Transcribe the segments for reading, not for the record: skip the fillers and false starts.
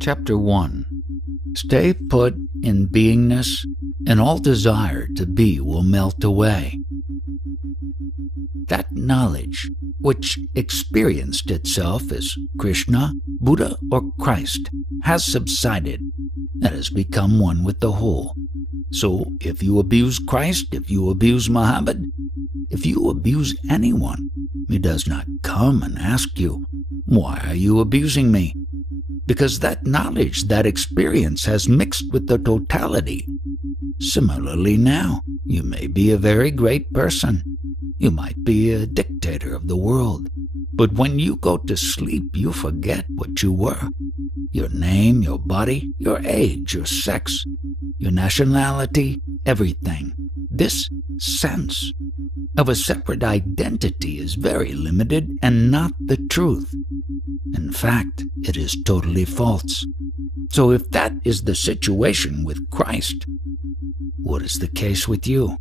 Chapter 1. Stay put in beingness, and all desire to be will melt away. That knowledge, which experienced itself as Krishna, Buddha, or Christ, has subsided and has become one with the whole. So if you abuse Christ, if you abuse Muhammad, if you abuse anyone, he does not come and ask you, "Why are you abusing me?" Because that knowledge, that experience has mixed with the totality. Similarly now, you may be a very great person. You might be a dictator of the world. But when you go to sleep, you forget what you were. Your name, your body, your age, your sex, your nationality, everything. This sense of a separate identity is very limited and not the truth. In fact, it is totally false. So if that is the situation with Christ, what is the case with you?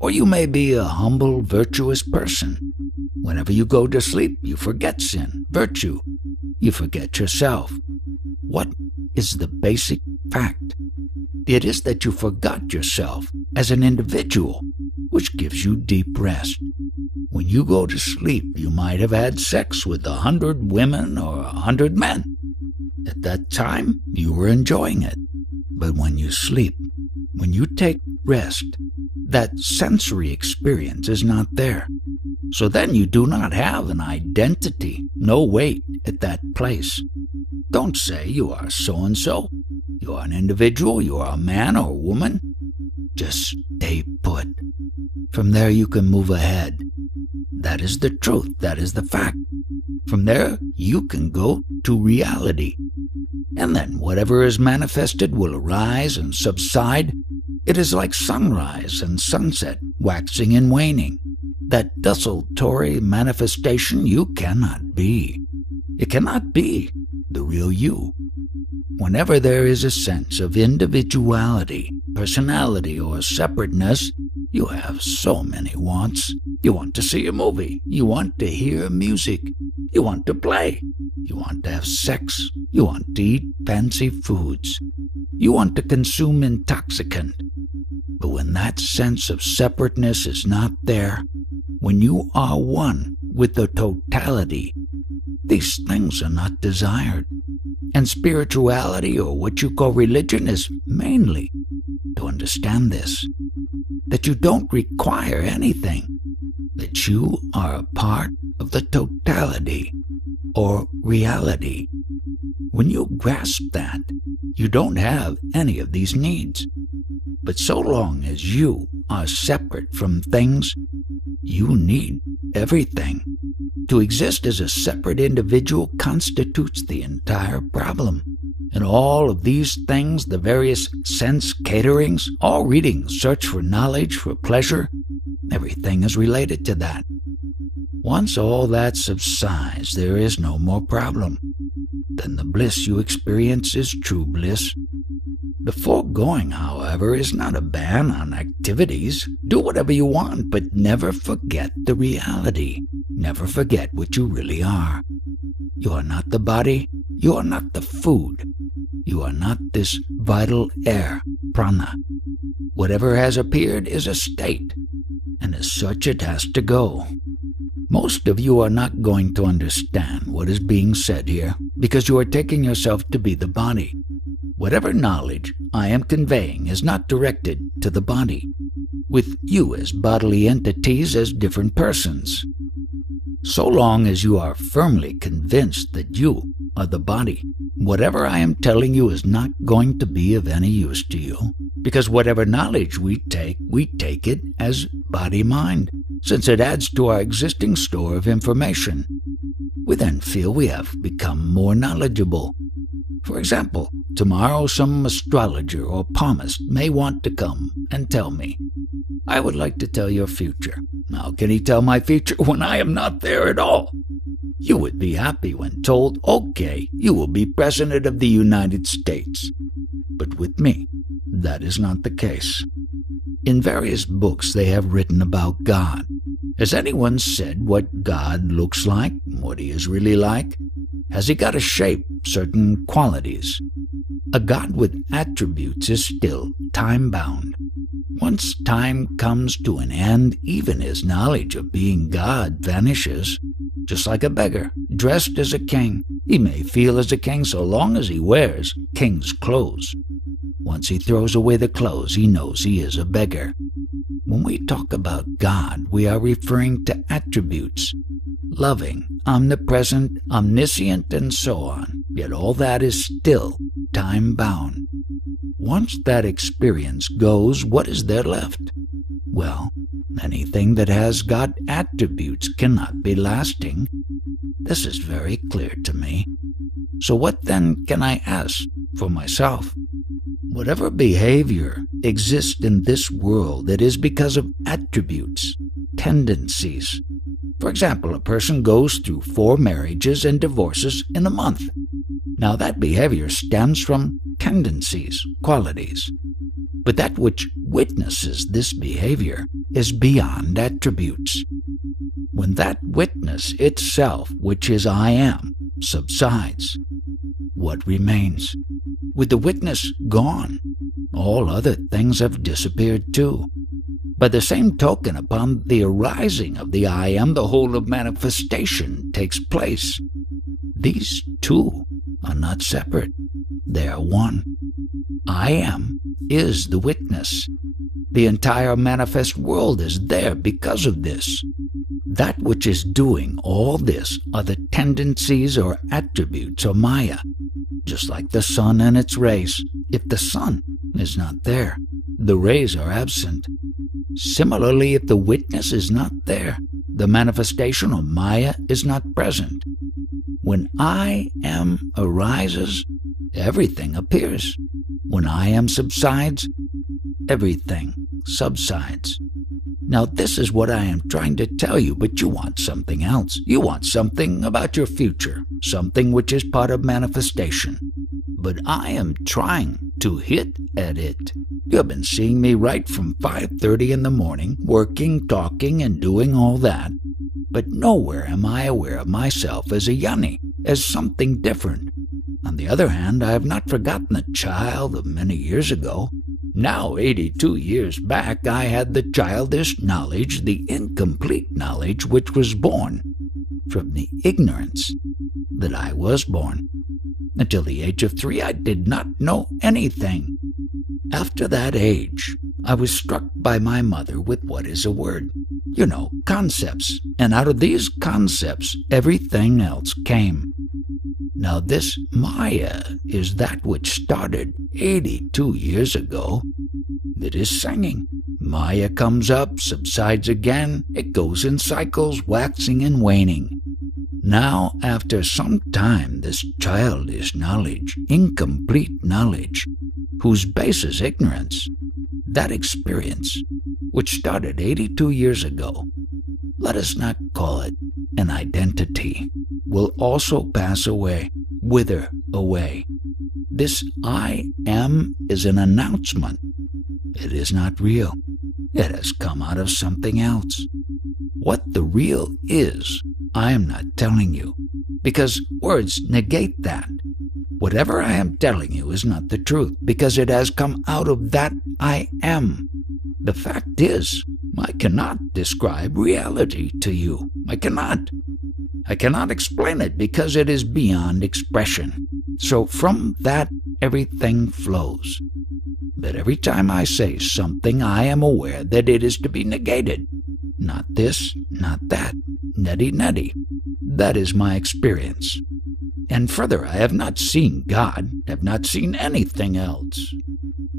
Or you may be a humble, virtuous person. Whenever you go to sleep, you forget sin, virtue. You forget yourself. What is the basic fact? It is that you forgot yourself as an individual, which gives you deep rest. When you go to sleep, you might have had sex with 100 women or 100 men. At that time, you were enjoying it. But when you sleep, when you take rest, that sensory experience is not there. So then you do not have an identity, no weight at that place. Don't say you are so-and-so. You are an individual, you are a man or a woman. Just stay put. From there you can move ahead. That is the truth, that is the fact. From there you can go to reality. And then whatever is manifested will arise and subside. It is like sunrise and sunset, waxing and waning. That desultory manifestation you cannot be. It cannot be the real you. Whenever there is a sense of individuality, personality, or separateness, you have so many wants. You want to see a movie. You want to hear music. You want to play. You want to have sex. You want to eat fancy foods. You want to consume intoxicant. But when that sense of separateness is not there, when you are one with the totality, these things are not desired. And spirituality, or what you call religion, is mainly to understand this, that you don't require anything, that you are a part of the totality, or reality. When you grasp that, you don't have any of these needs. But so long as you are separate from things, you need everything. To exist as a separate individual constitutes the entire problem. And all of these things, the various sense caterings, all reading, search for knowledge, for pleasure, everything is related to that. Once all that subsides, there is no more problem. Then the bliss you experience is true bliss. The foregoing, however, is not a ban on activities. Do whatever you want, but never forget the reality. Never forget what you really are. You are not the body. You are not the food. You are not this vital air, prana. Whatever has appeared is a state, and as such it has to go. Most of you are not going to understand what is being said here, because you are taking yourself to be the body. Whatever knowledge I am conveying is not directed to the body, with you as bodily entities, as different persons. So long as you are firmly convinced that you are the body, whatever I am telling you is not going to be of any use to you, because whatever knowledge we take it as body-mind, since it adds to our existing store of information. We then feel we have become more knowledgeable. For example, tomorrow some astrologer or palmist may want to come and tell me, "I would like to tell your future." How can he tell my future when I am not there at all? You would be happy when told, "Okay, you will be President of the United States." But with me, that is not the case. In various books they have written about God. Has anyone said what God looks like, what he is really like? Has he got a shape, certain qualities? A God with attributes is still time-bound. Once time comes to an end, even his knowledge of being God vanishes. Just like a beggar, dressed as a king, he may feel as a king so long as he wears king's clothes. Once he throws away the clothes, he knows he is a beggar. When we talk about God, we are referring to attributes: loving, omnipresent, omniscient, and so on. Yet all that is still time-bound. Once that experience goes, what is there left? Well, anything that has God attributes cannot be lasting. This is very clear to me. So what then can I ask for myself? Whatever behavior exists in this world, it is because of attributes, tendencies. For example, a person goes through 4 marriages and divorces in a month. Now that behavior stems from tendencies, qualities. But that which witnesses this behavior is beyond attributes. When that witness itself, which is I am, subsides, what remains? With the witness gone, all other things have disappeared too. By the same token, upon the arising of the I am, the whole of manifestation takes place. These two are not separate. They are one. I am is the witness. The entire manifest world is there because of this. That which is doing all this are the tendencies or attributes or Maya, just like the sun and its rays. If the sun is not there, the rays are absent. Similarly, if the witness is not there, the manifestation or Maya is not present. When I am arises, everything appears. When I am subsides, everything subsides. Now this is what I am trying to tell you, but you want something else. You want something about your future, something which is part of manifestation. But I am trying to hit at it. You have been seeing me right from 5:30 in the morning, working, talking, and doing all that. But nowhere am I aware of myself as a yoni, as something different. On the other hand, I have not forgotten the child of many years ago. Now, 82 years back, I had the childish knowledge, the incomplete knowledge which was born from the ignorance that I was born. Until the age of 3, I did not know anything. After that age, I was struck by my mother with what is a word. You know, concepts. And out of these concepts, everything else came. Now this Maya is that which started 82 years ago. It is singing. Maya comes up, subsides again. It goes in cycles, waxing and waning. Now, after some time, this childish knowledge, incomplete knowledge, whose base is ignorance, that experience, which started 82 years ago, let us not call it an identity, will also pass away, wither away. This I am is an announcement. It is not real. It has come out of something else. What the real is, I am not telling you, because words negate that. Whatever I am telling you is not the truth, because it has come out of that I am. The fact is, I cannot describe reality to you. I cannot. I cannot explain it because it is beyond expression. So from that, everything flows. But every time I say something, I am aware that it is to be negated. Not this, not that, nutty. That is my experience. And further, I have not seen God, have not seen anything else.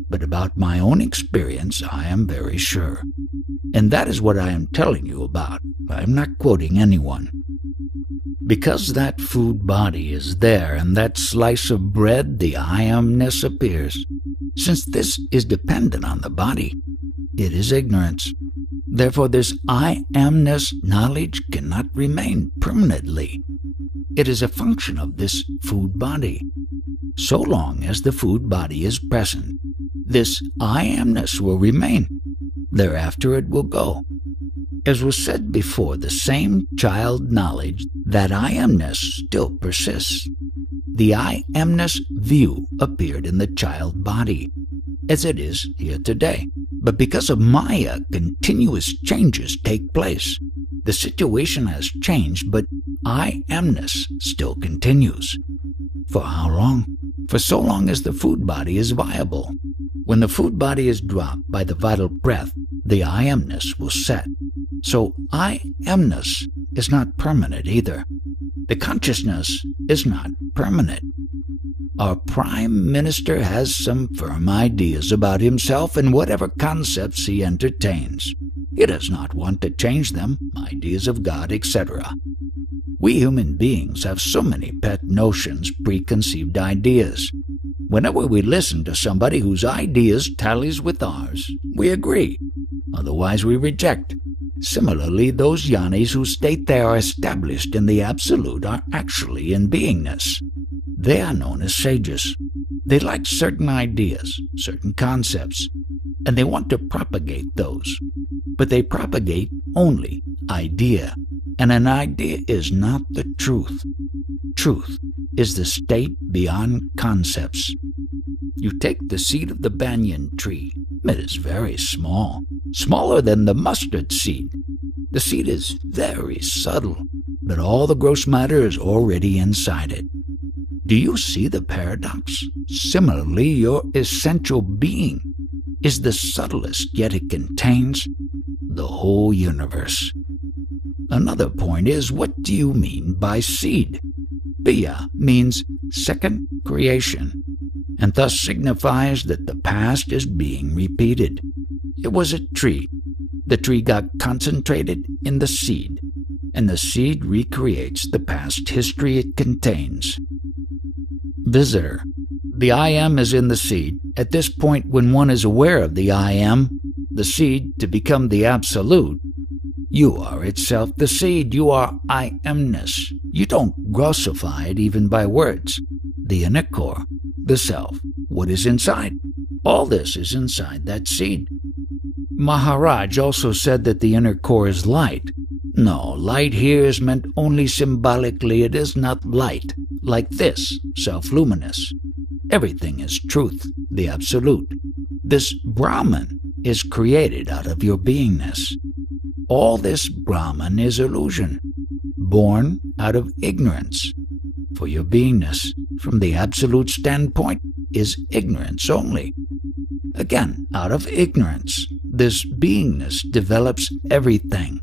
But about my own experience, I am very sure. And that is what I am telling you about. I am not quoting anyone. Because that food body is there and that slice of bread, the I amness appears. Since this is dependent on the body, it is ignorance. Therefore, this I amness knowledge cannot remain permanently. It is a function of this food body. So long as the food body is present, this I amness will remain. thereafter it will go. As was said before, the same child knowledge, that I amness, still persists. The I amness view appeared in the child body, as it is here today. But because of Maya, continuous changes take place. The situation has changed, but I amness still continues. For how long? For so long as the food body is viable. When the food body is dropped by the vital breath, the I amness will set. So I amness is not permanent either. The consciousness is not permanent. Our Prime Minister has some firm ideas about himself and whatever concepts he entertains. He does not want to change them, ideas of God, etc. We human beings have so many pet notions, preconceived ideas. Whenever we listen to somebody whose ideas tallies with ours, we agree. Otherwise we reject. Similarly, those Yanis who state they are established in the Absolute are actually in beingness. They are known as sages. They like certain ideas, certain concepts, and they want to propagate those. But they propagate only idea, and an idea is not the truth. Truth is the state beyond concepts. You take the seed of the banyan tree. It is very small, smaller than the mustard seed. The seed is very subtle, but all the gross matter is already inside it. Do you see the paradox? Similarly, your essential being is the subtlest, yet it contains the whole universe. Another point is, what do you mean by seed? Biya means second creation, and thus signifies that the past is being repeated. It was a tree. The tree got concentrated in the seed, and the seed recreates the past history it contains. Visitor, the I am is in the seed. At this point, when one is aware of the I am, the seed, to become the Absolute, you are itself the seed. You are I amness. You don't grossify it even by words. The inner core, the self, what is inside. All this is inside that seed. Maharaj also said that the inner core is light. No, light here is meant only symbolically. It is not light, like this, self-luminous. Everything is truth, the Absolute. This Brahman is created out of your beingness. All this Brahman is illusion, born out of ignorance. For your beingness, from the Absolute standpoint, is ignorance only. Again, out of ignorance, this beingness develops everything,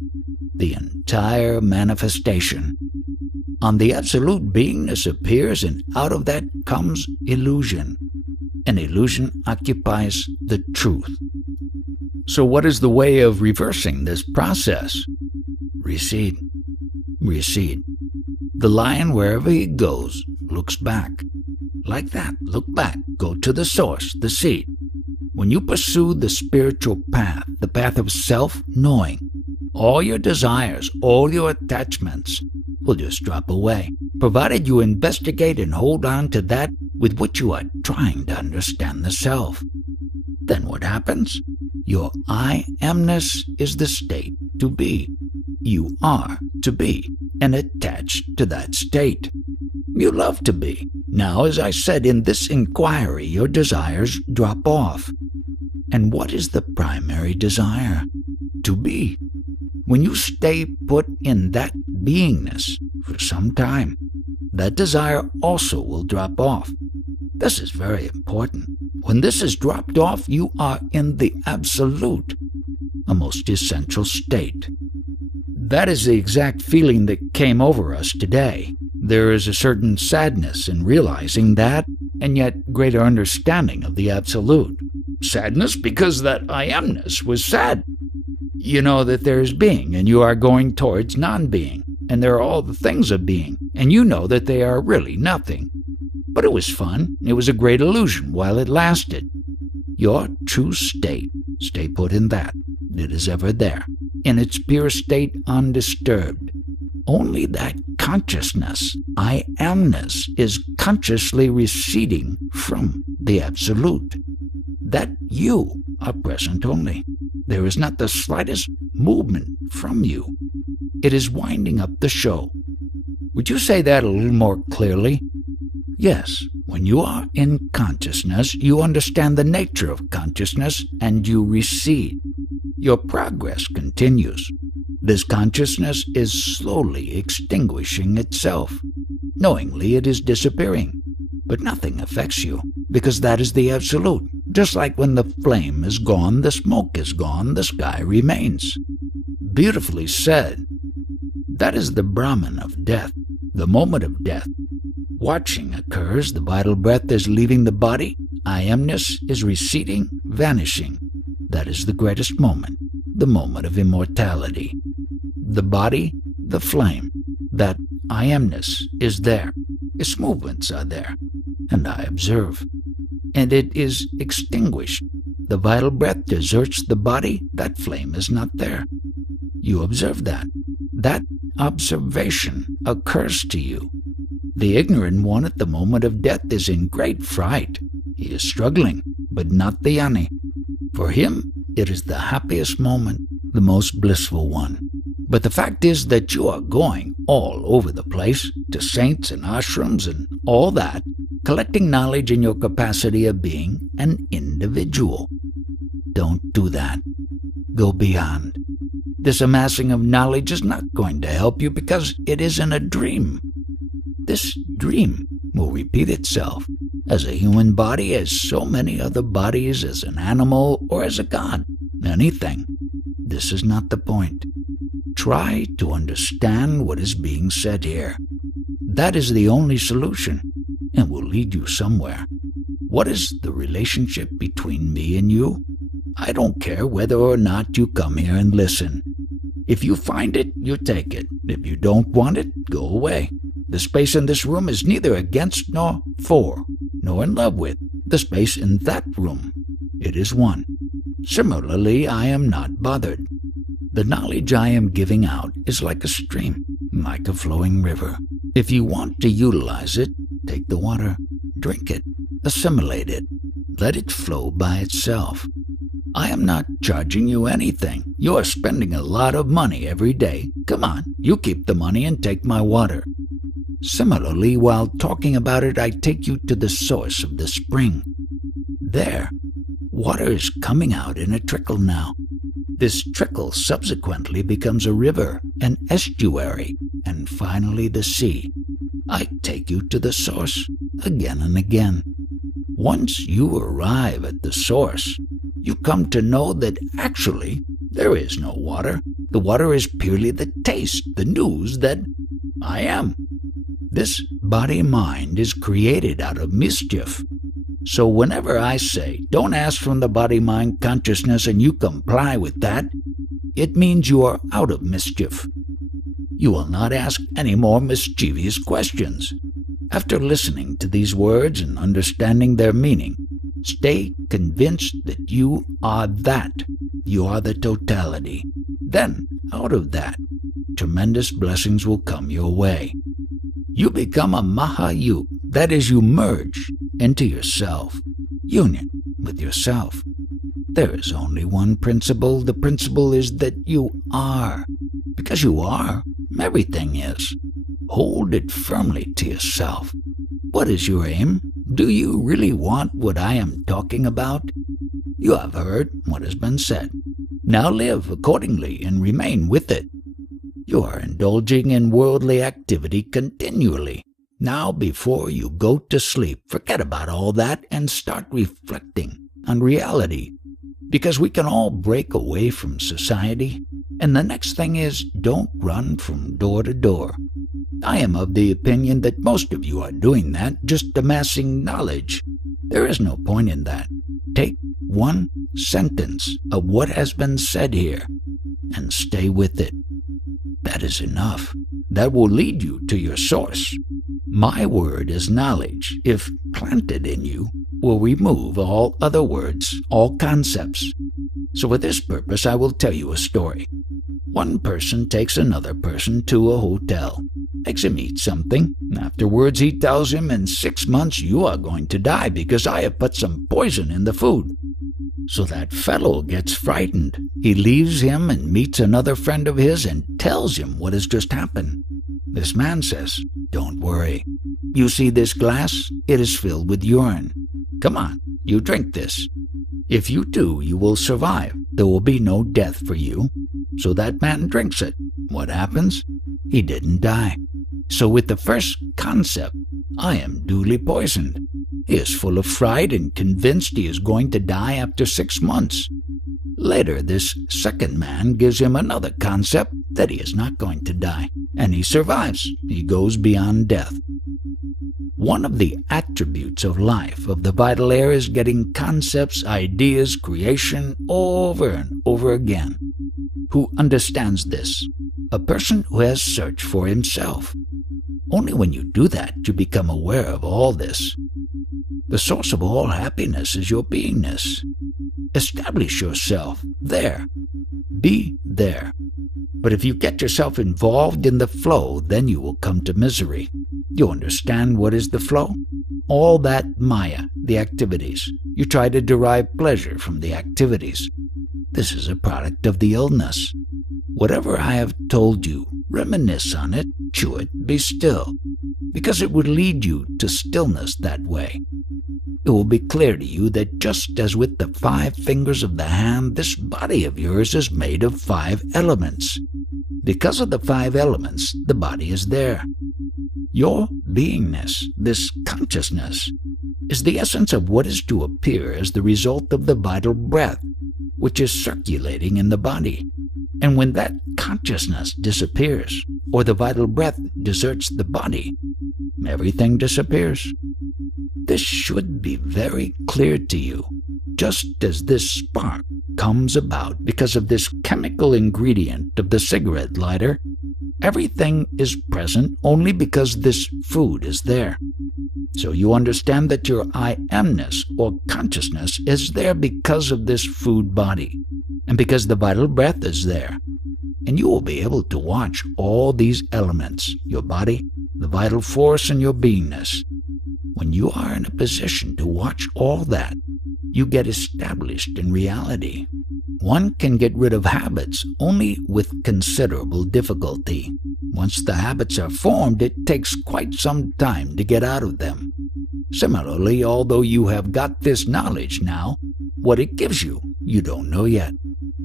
the entire manifestation. On the Absolute, beingness appears, and out of that comes illusion. And illusion occupies the truth. So what is the way of reversing this process? Recede. Recede. The lion, wherever he goes, looks back. Like that, look back, go to the source, the seed. When you pursue the spiritual path, the path of self-knowing, all your desires, all your attachments will just drop away, provided you investigate and hold on to that with which you are trying to understand the self. Then what happens? Your I amness is the state to be. You are to be, and attached to that state. You love to be. Now, as I said, in this inquiry, your desires drop off. And what is the primary desire? To be. When you stay put in that beingness for some time, that desire also will drop off. This is very important. When this is dropped off, you are in the Absolute, a most essential state. That is the exact feeling that came over us today. There is a certain sadness in realizing that, and yet greater understanding of the Absolute. Sadness because that I amness was sad. You know that there is being, and you are going towards non-being, and there are all the things of being, and you know that they are really nothing. But it was fun. It was a great illusion while it lasted. Your true state, stay put in that. It is ever there, in its pure state undisturbed. Only that consciousness, I amness, is consciously receding from the Absolute. That you are present only. There is not the slightest movement from you. It is winding up the show. Would you say that a little more clearly? Yes, when you are in consciousness, you understand the nature of consciousness and you recede. Your progress continues. This consciousness is slowly extinguishing itself. Knowingly, it is disappearing. But nothing affects you, because that is the absolute. Just like when the flame is gone, the smoke is gone, the sky remains. Beautifully said. That is the Brahman of death, the moment of death. Watching occurs, the vital breath is leaving the body, I amness is receding, vanishing. That is the greatest moment, the moment of immortality. The body, the flame, that I amness is there, its movements are there, and I observe. And it is extinguished. The vital breath deserts the body, that flame is not there. You observe that. That observation occurs to you. The ignorant one at the moment of death is in great fright. He is struggling, but not the ani. For him, it is the happiest moment, the most blissful one. But the fact is that you are going all over the place, to saints and ashrams and all that, collecting knowledge in your capacity of being an individual. Don't do that. Go beyond. This amassing of knowledge is not going to help you because it isn't a dream. This dream will repeat itself as a human body, as so many other bodies, as an animal, or as a god, anything. This is not the point. Try to understand what is being said here. That is the only solution, and will lead you somewhere. What is the relationship between me and you? I don't care whether or not you come here and listen. If you find it, you take it. If you don't want it, go away. The space in this room is neither against nor for, nor in love with the space in that room. It is one. Similarly, I am not bothered. The knowledge I am giving out is like a stream, like a flowing river. If you want to utilize it, take the water, drink it, assimilate it, let it flow by itself. I am not charging you anything. You are spending a lot of money every day. Come on, you keep the money and take my water. Similarly, while talking about it, I take you to the source of the spring. There, water is coming out in a trickle now. This trickle subsequently becomes a river, an estuary, and finally the sea. I take you to the source again and again. Once you arrive at the source, you come to know that actually there is no water. The water is purely the taste, the news that I am. This body-mind is created out of mischief. So whenever I say, don't ask from the body-mind consciousness and you comply with that, it means you are out of mischief. You will not ask any more mischievous questions. After listening to these words and understanding their meaning, stay convinced that you are that. You are the totality. Then, out of that, tremendous blessings will come your way. You become a Mahayuk, that is, you merge into yourself, union with yourself. There is only one principle. The principle is that you are. Because you are, everything is. Hold it firmly to yourself. What is your aim? Do you really want what I am talking about? You have heard what has been said. Now live accordingly and remain with it. You are indulging in worldly activity continually. Now, before you go to sleep, forget about all that and start reflecting on reality. Because we can all break away from society. And the next thing is, don't run from door to door. I am of the opinion that most of you are doing that, just amassing knowledge. There is no point in that. Take one sentence of what has been said here and stay with it. That is enough. That will lead you to your source. My word is knowledge, if planted in you, will remove all other words, all concepts. So for this purpose, I will tell you a story. One person takes another person to a hotel, makes him eat something. Afterwards, he tells him, in 6 months, you are going to die because I have put some poison in the food. So that fellow gets frightened. He leaves him and meets another friend of his and tells him what has just happened. This man says, "Don't worry. You see this glass? It is filled with urine. Come on, you drink this. If you do, you will survive. There will be no death for you." So that man drinks it. What happens? He didn't die. So with the first concept, I am duly poisoned. He is full of fright and convinced he is going to die after 6 months. Later, this second man gives him another concept that he is not going to die, and he survives. He goes beyond death. One of the attributes of life, of the vital air, is getting concepts, ideas, creation over and over again. Who understands this? A person who has searched for himself. Only when you do that, you become aware of all this. The source of all happiness is your beingness. Establish yourself there. Be there. But if you get yourself involved in the flow, then you will come to misery. You understand what is the flow? All that Maya, the activities. You try to derive pleasure from the activities. This is a product of the illness. Whatever I have told you, reminisce on it, chew it, be still, because it would lead you to stillness that way. It will be clear to you that just as with the 5 fingers of the hand, this body of yours is made of 5 elements. Because of the 5 elements, the body is there. Your beingness, this consciousness, is the essence of what is to appear as the result of the vital breath, which is circulating in the body. And when that consciousness disappears, or the vital breath deserts the body, everything disappears. This should be very clear to you, just as this spark comes about because of this chemical ingredient of the cigarette lighter. Everything is present only because this food is there. So you understand that your I amness or consciousness is there because of this food body, and because the vital breath is there. And you will be able to watch all these elements, your body, the vital force, and your beingness. When you are in a position to watch all that, you get established in reality. One can get rid of habits only with considerable difficulty. Once the habits are formed, it takes quite some time to get out of them. Similarly, although you have got this knowledge now, what it gives you, you don't know yet,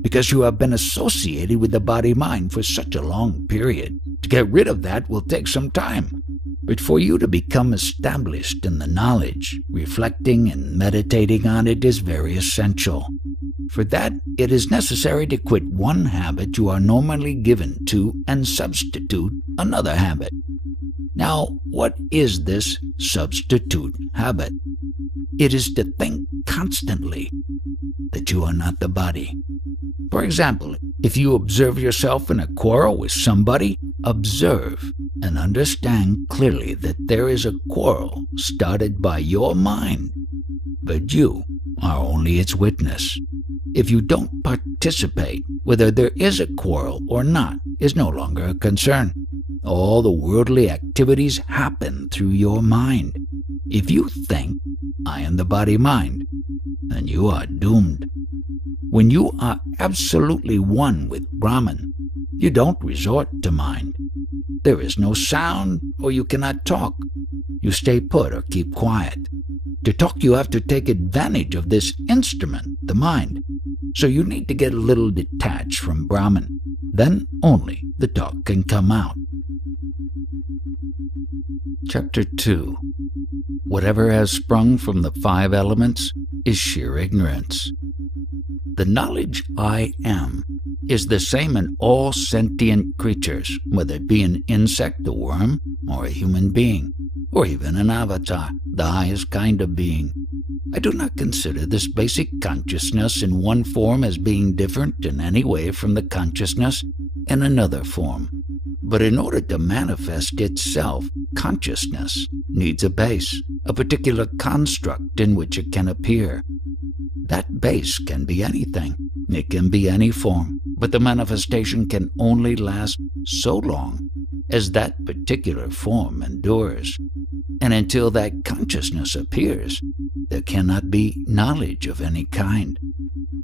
because you have been associated with the body-mind for such a long period. To get rid of that will take some time. But for you to become established in the knowledge, reflecting and meditating on it is very essential. For that, it is necessary to quit one habit you are normally given to and substitute another habit. Now, what is this substitute habit? It is to think constantly that you are not the body. For example, if you observe yourself in a quarrel with somebody, observe and understand clearly that there is a quarrel started by your mind, but you are only its witness. If you don't participate, whether there is a quarrel or not is no longer a concern. All the worldly activities happen through your mind. If you think, I am the body-mind, then you are doomed. When you are absolutely one with Brahman, you don't resort to mind. There is no sound, or you cannot talk. You stay put or keep quiet. To talk, you have to take advantage of this instrument, the mind. So you need to get a little detached from Brahman. Then only the talk can come out. Chapter 2. Whatever has sprung from the 5 elements is sheer ignorance. The knowledge I am is the same in all sentient creatures, whether it be an insect, a worm, or a human being, or even an avatar, the highest kind of being. I do not consider this basic consciousness in one form as being different in any way from the consciousness in another form. But in order to manifest itself, consciousness needs a base, a particular construct in which it can appear. That base can be anything. It can be any form, but the manifestation can only last so long as that particular form endures. And until that consciousness appears, there cannot be knowledge of any kind.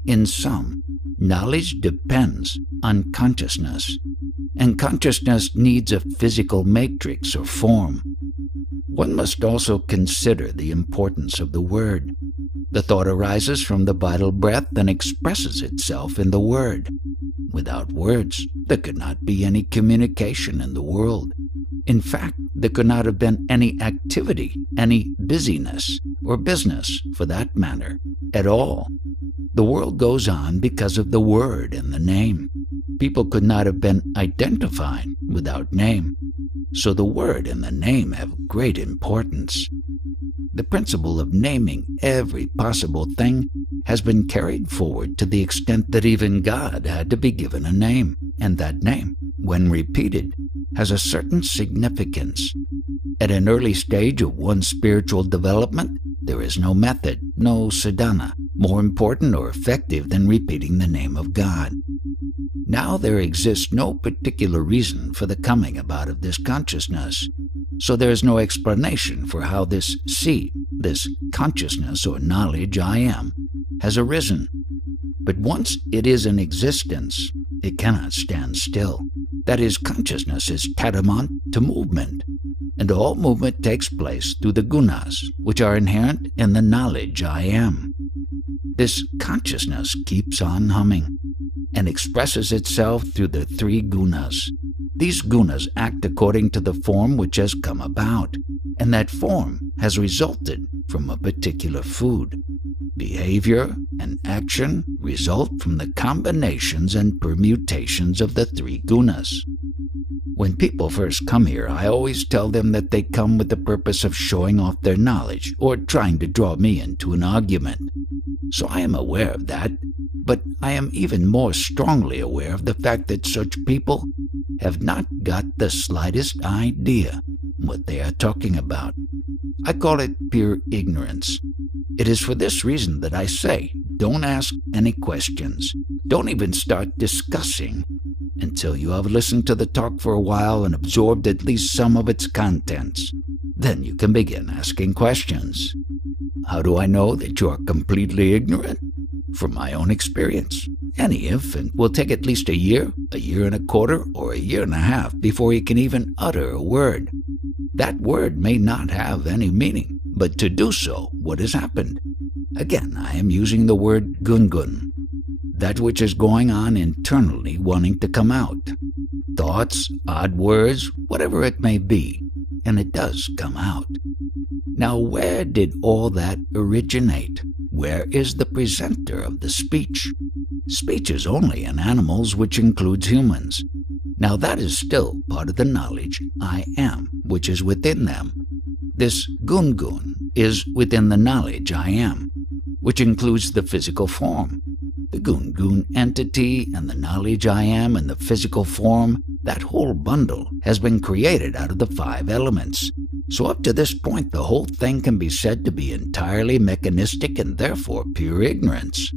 in sum, knowledge depends on consciousness, and consciousness needs a physical matrix or form. One must also consider the importance of the word. The thought arises from the vital breath and expresses itself in the word. Without words, there could not be any communication in the world. In fact, there could not have been any activity, any busyness, or business, for that matter, at all. The world goes on because of the word and the name. People could not have been identified without name. So the word and the name have great importance. The principle of naming every possible thing has been carried forward to the extent that even God had to be given a name, and that name, when repeated, has a certain significance. At an early stage of one's spiritual development, there is no method, no sadhana, more important or effective than repeating the name of God. Now there exists no particular reason for the coming about of this consciousness, so there is no explanation for how this seed, this consciousness or knowledge I am, has arisen. But once it is in existence, it cannot stand still. That is, consciousness is tantamount to movement, and all movement takes place through the gunas, which are inherent in the knowledge I am. This consciousness keeps on humming and expresses itself through the three gunas. These gunas act according to the form which has come about, and that form has resulted from a particular food. Behavior and action result from the combinations and permutations of the three gunas. When people first come here, I always tell them that they come with the purpose of showing off their knowledge or trying to draw me into an argument. So I am aware of that, but I am even more strongly aware of the fact that such people have not got the slightest idea what they are talking about. I call it pure ignorance. It is for this reason that I say, don't ask any questions. Don't even start discussing until you have listened to the talk for a while and absorbed at least some of its contents. Then you can begin asking questions. How do I know that you are completely ignorant? From my own experience, any infant will take at least a year and a quarter, or a year and a half before he can even utter a word. That word may not have any meaning, but to do so, what has happened? Again, I am using the word gungun, that which is going on internally wanting to come out. Thoughts, odd words, whatever it may be, and it does come out. Now, where did all that originate? Where is the presenter of the speech? Speech is only in animals, which includes humans. Now that is still part of the knowledge I am, which is within them. This gungun is within the knowledge I am, which includes the physical form. The gungun entity and the knowledge I am and the physical form, that whole bundle has been created out of the 5 elements. So up to this point, the whole thing can be said to be entirely mechanistic and therefore pure ignorance.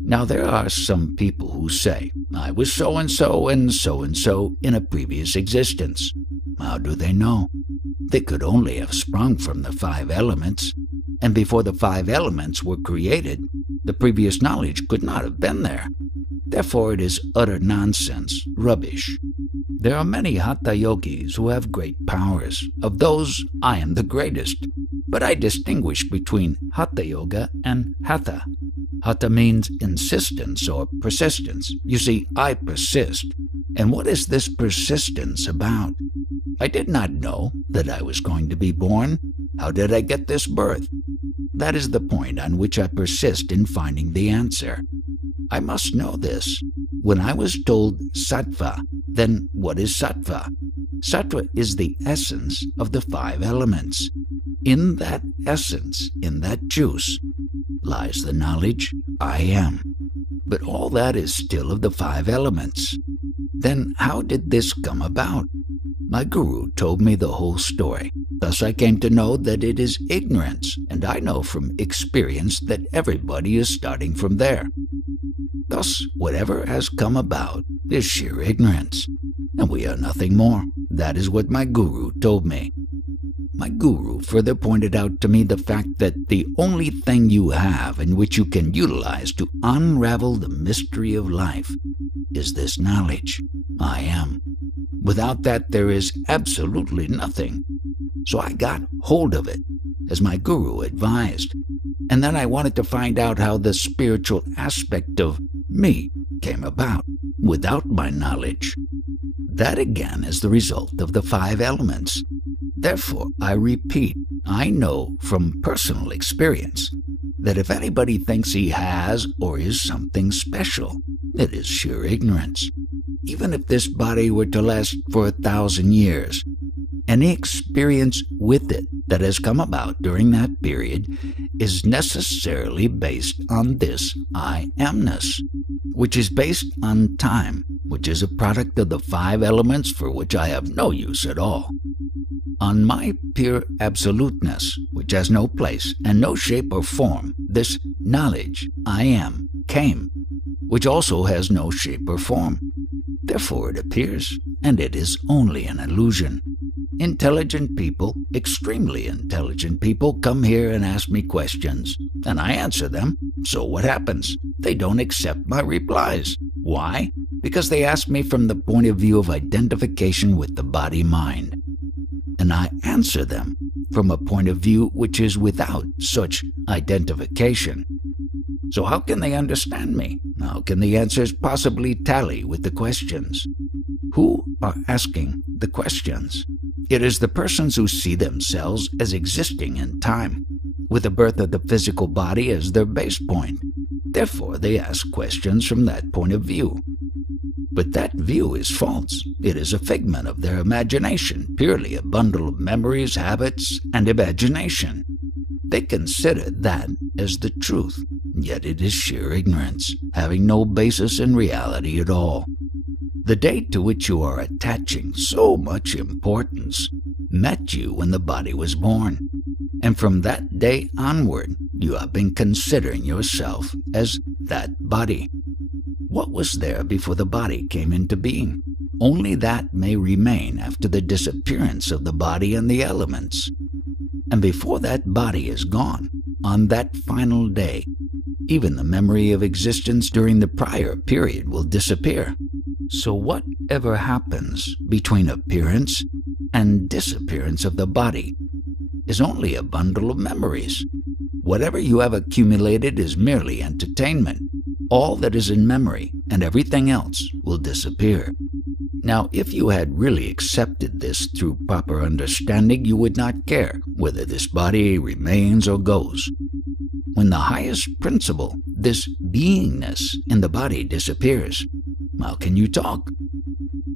Now there are some people who say, I was so-and-so and so-and-so in a previous existence. How do they know? They could only have sprung from the 5 elements, and before the 5 elements were created, the previous knowledge could not have been there. Therefore it is utter nonsense, rubbish. There are many hatha yogis who have great powers. Of those, I am the greatest. But I distinguish between hatha yoga and hatha. Hatha means insistence or persistence. You see, I persist. And what is this persistence about? I did not know that I was going to be born. How did I get this birth? That is the point on which I persist in finding the answer. I must know this. When I was told sattva, then what is sattva? Sattva is the essence of the 5 elements. In that essence, in that juice, lies the knowledge I am. But all that is still of the 5 elements. Then how did this come about? My guru told me the whole story. Thus I came to know that it is ignorance, and I know from experience that everybody is starting from there. Thus, whatever has come about is sheer ignorance, and we are nothing more. That is what my guru told me. My guru further pointed out to me the fact that the only thing you have in which you can utilize to unravel the mystery of life is this knowledge, I am. Without that, there is absolutely nothing. So I got hold of it, as my guru advised, and then I wanted to find out how the spiritual aspect of me came about without my knowledge. That again is the result of the 5 elements. Therefore, I repeat, I know from personal experience that if anybody thinks he has or is something special, it is sheer ignorance. Even if this body were to last for 1,000 years, any experience with it that has come about during that period is necessarily based on this I amness, which is based on time, which is a product of the 5 elements for which I have no use at all. On my pure absoluteness, which has no place and no shape or form, this knowledge, I am, came, which also has no shape or form. Therefore it appears, and it is only an illusion. Intelligent people, extremely intelligent people, come here and ask me questions, and I answer them. So what happens? They don't accept my replies. Why? Because they ask me from the point of view of identification with the body-mind. And I answer them from a point of view which is without such identification. So how can they understand me? How can the answers possibly tally with the questions? Who are asking the questions? It is the persons who see themselves as existing in time, with the birth of the physical body as their base point. Therefore, they ask questions from that point of view. But that view is false. It is a figment of their imagination, purely a bundle of memories, habits, and imagination. They consider that as the truth, yet it is sheer ignorance, having no basis in reality at all. The date to which you are attaching so much importance met you when the body was born, and from that day onward you have been considering yourself as that body. What was there before the body came into being? Only that may remain after the disappearance of the body and the elements. And before that body is gone, on that final day, even the memory of existence during the prior period will disappear. So whatever happens between appearance and disappearance of the body is only a bundle of memories. Whatever you have accumulated is merely entertainment. All that is in memory and everything else will disappear. Now, if you had really accepted this through proper understanding, you would not care whether this body remains or goes. When the highest principle, this beingness in the body, disappears, how can you talk?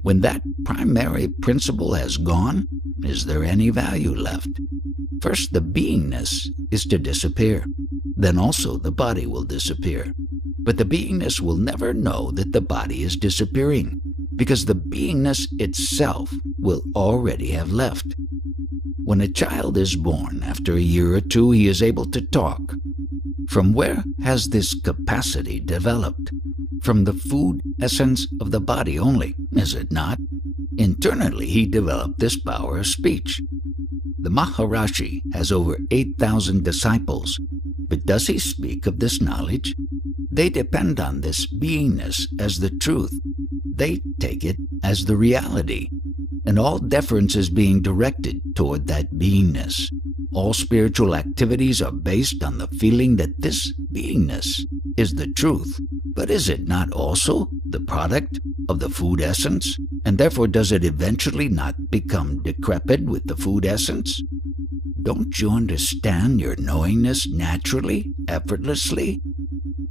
When that primary principle has gone, is there any value left? First, the beingness is to disappear. Then also the body will disappear. But the beingness will never know that the body is disappearing, because the beingness itself will already have left. When a child is born, after a year or two, he is able to talk. From where has this capacity developed? From the food essence of the body only, is it not? Internally, he developed this power of speech. The Maharishi has over 8,000 disciples, but does he speak of this knowledge? They depend on this beingness as the truth. They take it as the reality, and all deference is being directed toward that beingness. All spiritual activities are based on the feeling that this beingness is the truth. But is it not also the product of the food essence? And therefore does it eventually not become decrepit with the food essence? Don't you understand your knowingness naturally, effortlessly?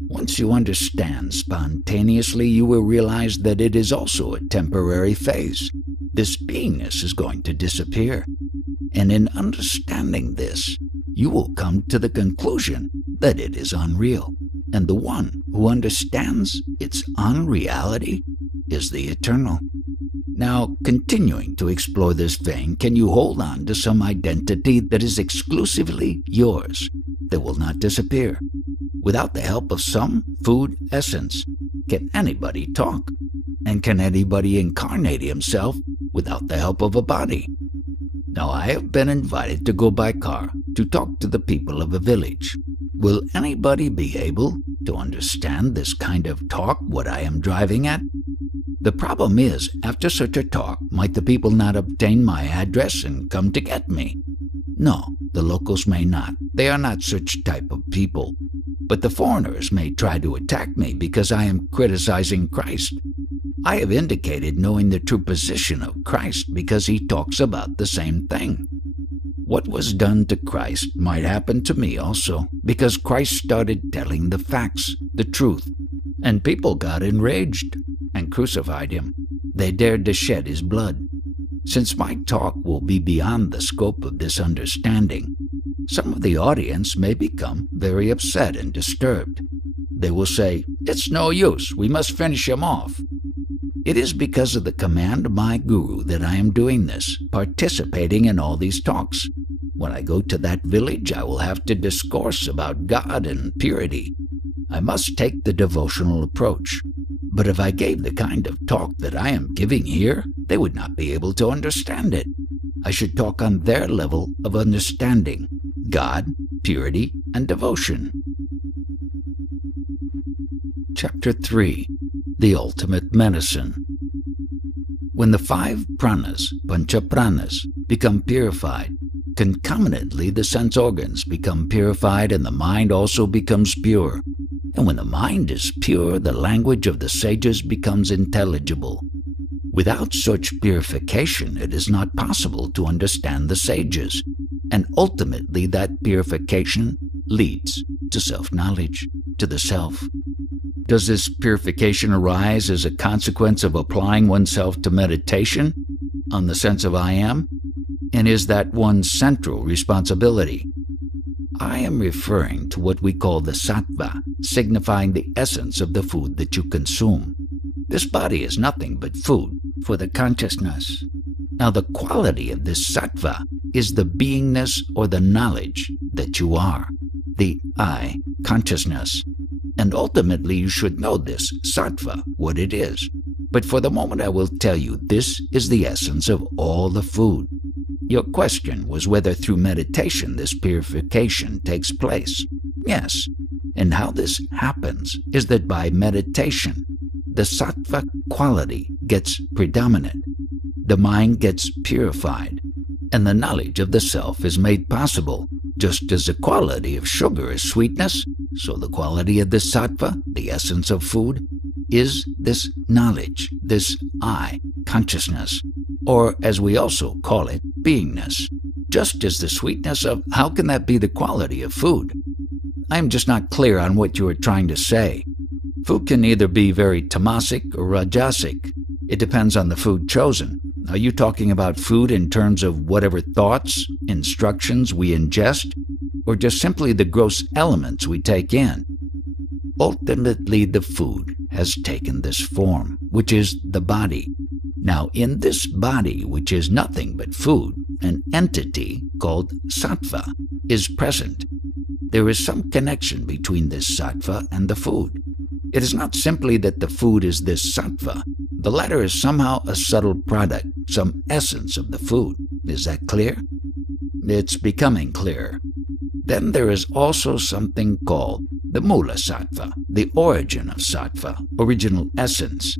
Once you understand spontaneously, you will realize that it is also a temporary phase. This beingness is going to disappear. And in understanding this, you will come to the conclusion that it is unreal. And the one who understands its unreality is the eternal. Now, continuing to explore this vein, can you hold on to some identity that is exclusively yours, that will not disappear? Without the help of some food essence, can anybody talk? And can anybody incarnate himself without the help of a body? Now I have been invited to go by car to talk to the people of a village. Will anybody be able to understand this kind of talk, what I am driving at? The problem is, after such a talk, might the people not obtain my address and come to get me? No, the locals may not. They are not such type of people. But the foreigners may try to attack me because I am criticizing Christ. I have indicated knowing the true position of Christ because he talks about the same thing. What was done to Christ might happen to me also, because Christ started telling the facts, the truth, and people got enraged and crucified him. They dared to shed his blood. Since my talk will be beyond the scope of this understanding, some of the audience may become very upset and disturbed. They will say, "It's no use, we must finish him off." It is because of the command of my guru that I am doing this, participating in all these talks. When I go to that village, I will have to discourse about God and purity. I must take the devotional approach. But if I gave the kind of talk that I am giving here, they would not be able to understand it. I should talk on their level of understanding: God, purity, and devotion. Chapter 3. The Ultimate Medicine. When the 5 pranas, pancha pranas, become purified, concomitantly the sense organs become purified and the mind also becomes pure. And when the mind is pure, the language of the sages becomes intelligible. Without such purification, it is not possible to understand the sages, and ultimately that purification leads to self-knowledge, to the self. Does this purification arise as a consequence of applying oneself to meditation on the sense of I am? And is that one's central responsibility? I am referring to what we call the sattva, signifying the essence of the food that you consume. This body is nothing but food for the consciousness. Now the quality of this sattva is the beingness or the knowledge that you are, the I, consciousness. And ultimately you should know this sattva, what it is. But for the moment I will tell you this is the essence of all the food. Your question was whether through meditation this purification takes place. Yes, and how this happens is that by meditation, the sattva quality gets predominant, the mind gets purified, and the knowledge of the self is made possible. Just as the quality of sugar is sweetness, so the quality of the sattva, the essence of food, is this knowledge, this I, consciousness, or as we also call it, beingness. Just as the sweetness of, how can that be the quality of food? I am just not clear on what you are trying to say. Food can either be very tamasic or rajasic. It depends on the food chosen. Are you talking about food in terms of whatever thoughts, instructions we ingest, or just simply the gross elements we take in? Ultimately, the food has taken this form, which is the body. Now, in this body, which is nothing but food, an entity called sattva is present. There is some connection between this sattva and the food. It is not simply that the food is this sattva. The latter is somehow a subtle product, some essence of the food. Is that clear? It's becoming clearer. Then there is also something called the mula sattva, the origin of sattva, original essence.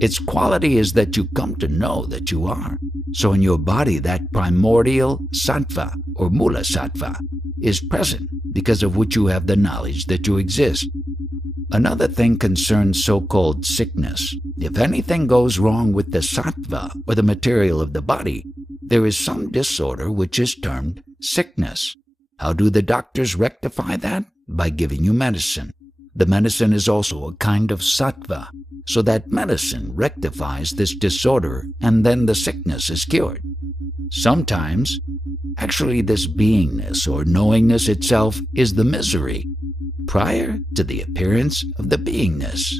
Its quality is that you come to know that you are. So in your body, that primordial sattva, or mula sattva, is present because of which you have the knowledge that you exist. Another thing concerns so-called sickness. If anything goes wrong with the sattva, or the material of the body, there is some disorder which is termed sickness. How do the doctors rectify that? By giving you medicine. The medicine is also a kind of sattva, so that medicine rectifies this disorder and then the sickness is cured. Sometimes, actually this beingness or knowingness itself is the misery, prior to the appearance of the beingness.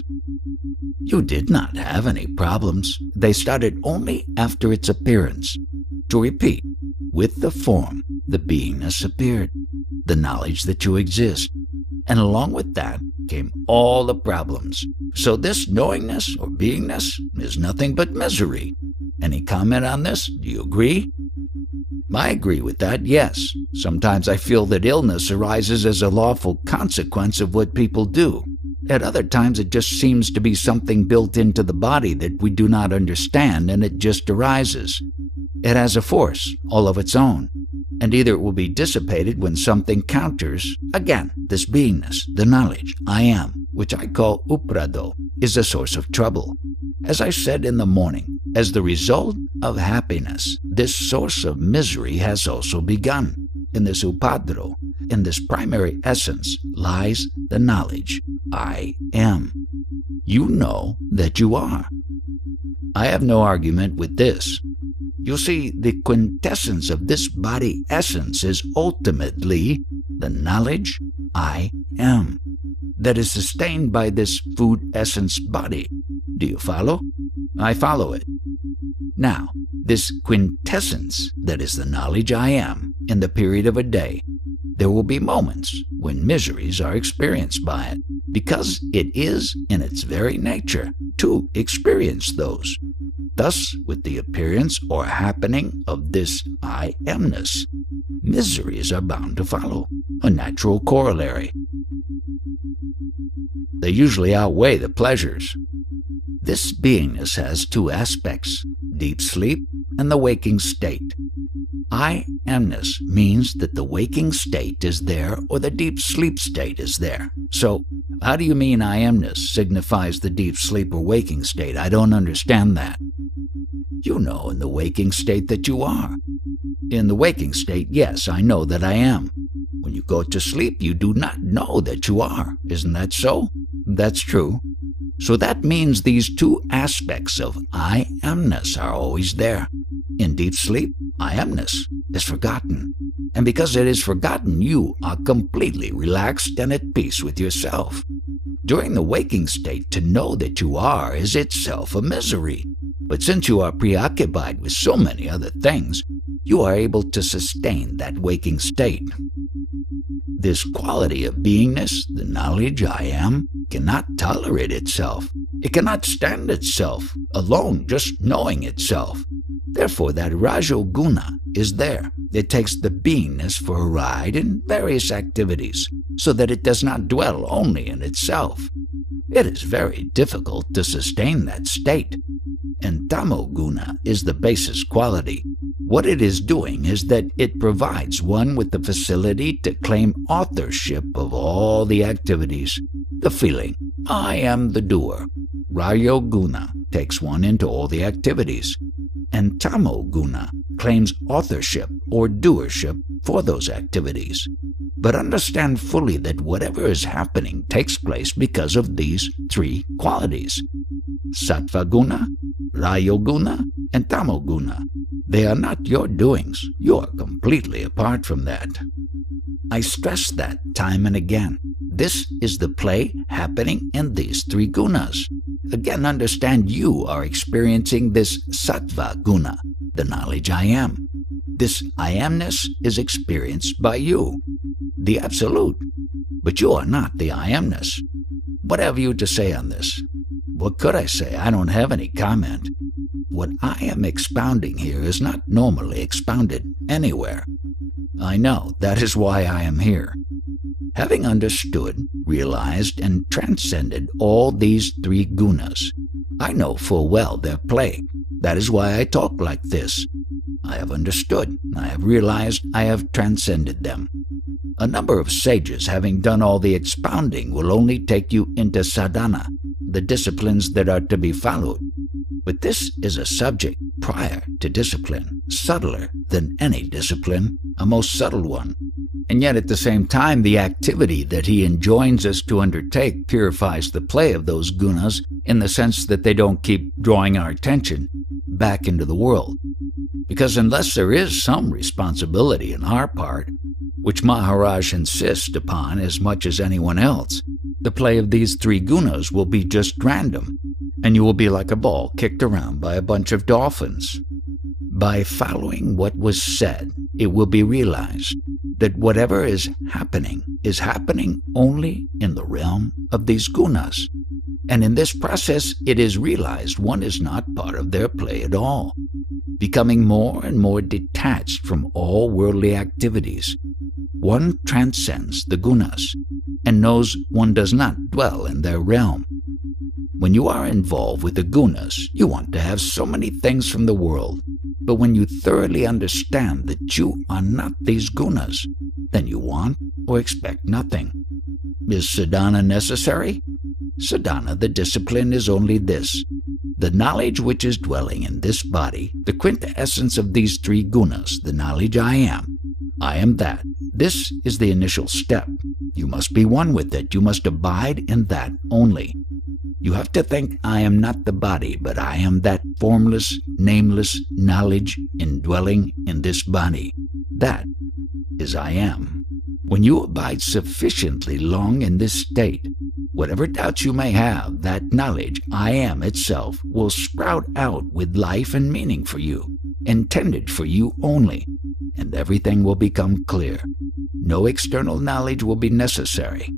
You did not have any problems. They started only after its appearance. To repeat, with the form, the beingness appeared, the knowledge that you exist, and along with that came all the problems. So this knowingness or beingness is nothing but misery. Any comment on this? Do you agree? I agree with that, yes. Sometimes I feel that illness arises as a lawful consequence of what people do. At other times it just seems to be something built into the body that we do not understand, and it just arises. It has a force all of its own, and either it will be dissipated when something counters. Again, this beingness, the knowledge, I am, which I call uprado, is a source of trouble. As I said in the morning, as the result of happiness, this source of misery has also begun. In this upadro, in this primary essence, lies the knowledge, I am. You know that you are. I have no argument with this. You see, the quintessence of this body essence is ultimately the knowledge, I am, that is sustained by this food essence body. Do you follow? I follow it. Now, this quintessence that is the knowledge I am, in the period of a day, there will be moments when miseries are experienced by it, because it is in its very nature to experience those. Thus, with the appearance or happening of this I amness, miseries are bound to follow, a natural corollary. They usually outweigh the pleasures. This beingness has two aspects, deep sleep and the waking state. I amness means that the waking state is there or the deep sleep state is there. So, how do you mean I amness signifies the deep sleep or waking state? I don't understand that. You know in the waking state that you are. In the waking state, yes, I know that I am. When you go to sleep, you do not know that you are. Isn't that so? That's true. So that means these two aspects of I amness are always there. In deep sleep, I amness is forgotten. And because it is forgotten, you are completely relaxed and at peace with yourself. During the waking state, to know that you are is itself a misery. But since you are preoccupied with so many other things, you are able to sustain that waking state. This quality of beingness, the knowledge I am, cannot tolerate itself. It cannot stand itself alone, just knowing itself. Therefore, that Rajoguna is there. It takes the beingness for a ride in various activities, so that it does not dwell only in itself. It is very difficult to sustain that state. And Tamoguna is the basis quality. What it is doing is that it provides one with the facility to claim authorship of all the activities. The feeling, I am the doer. Rajoguna takes one into all the activities. And Tamoguna claims authorship or doership for those activities. But understand fully that whatever is happening takes place because of these three qualities. Sattvaguna, Rajoguna, and Tamoguna. They are not your doings. You are completely apart from that. I stress that time and again. This is the play happening in these three gunas. Again, understand you are experiencing this sattva guna, the knowledge I am. This I amness is experienced by you, the absolute. But you are not the I amness. What have you to say on this? What could I say? I don't have any comment. What I am expounding here is not normally expounded anywhere. I know, that is why I am here. Having understood, realized, and transcended all these three gunas, I know full well their play. That is why I talk like this. I have understood, I have realized, I have transcended them. A number of sages, having done all the expounding, will only take you into sadhana, the disciplines that are to be followed. But this is a subject prior to discipline, subtler than any discipline, a most subtle one. And yet at the same time, the activity that he enjoins us to undertake purifies the play of those gunas in the sense that they don't keep drawing our attention back into the world. Because unless there is some responsibility on our part, which Maharaj insists upon as much as anyone else, the play of these three gunas will be just random, and you will be like a ball kicked around by a bunch of dolphins. By following what was said, it will be realized that whatever is happening only in the realm of these gunas. And in this process, it is realized one is not part of their play at all, becoming more and more detached from all worldly activities. One transcends the gunas and knows one does not dwell in their realm. When you are involved with the gunas, you want to have so many things from the world, but when you thoroughly understand that you are not these gunas, then you want or expect nothing. Is sadhana necessary? Sadhana, the discipline, is only this: the knowledge which is dwelling in this body, the quintessence of these three gunas, the knowledge I am that. This is the initial step. You must be one with it. You must abide in that only. You have to think, I am not the body, but I am that formless, nameless knowledge indwelling in this body. That is I am. When you abide sufficiently long in this state, whatever doubts you may have, that knowledge, I am itself, will sprout out with life and meaning for you, intended for you only, and everything will become clear. No external knowledge will be necessary.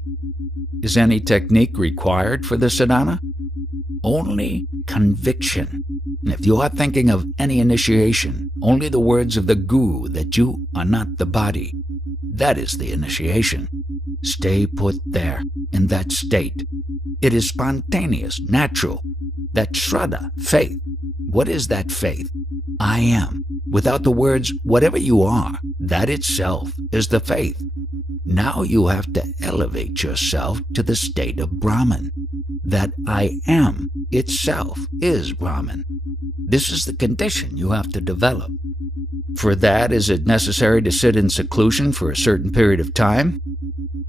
Is any technique required for the sadhana? Only conviction. If you are thinking of any initiation, only the words of the guru that you are not the body. That is the initiation. Stay put there, in that state. It is spontaneous, natural. That shraddha, faith. What is that faith? I am. Without the words, whatever you are, that itself is the faith. Now you have to elevate yourself to the state of Brahman. That I am itself is Brahman. This is the condition you have to develop. For that, is it necessary to sit in seclusion for a certain period of time?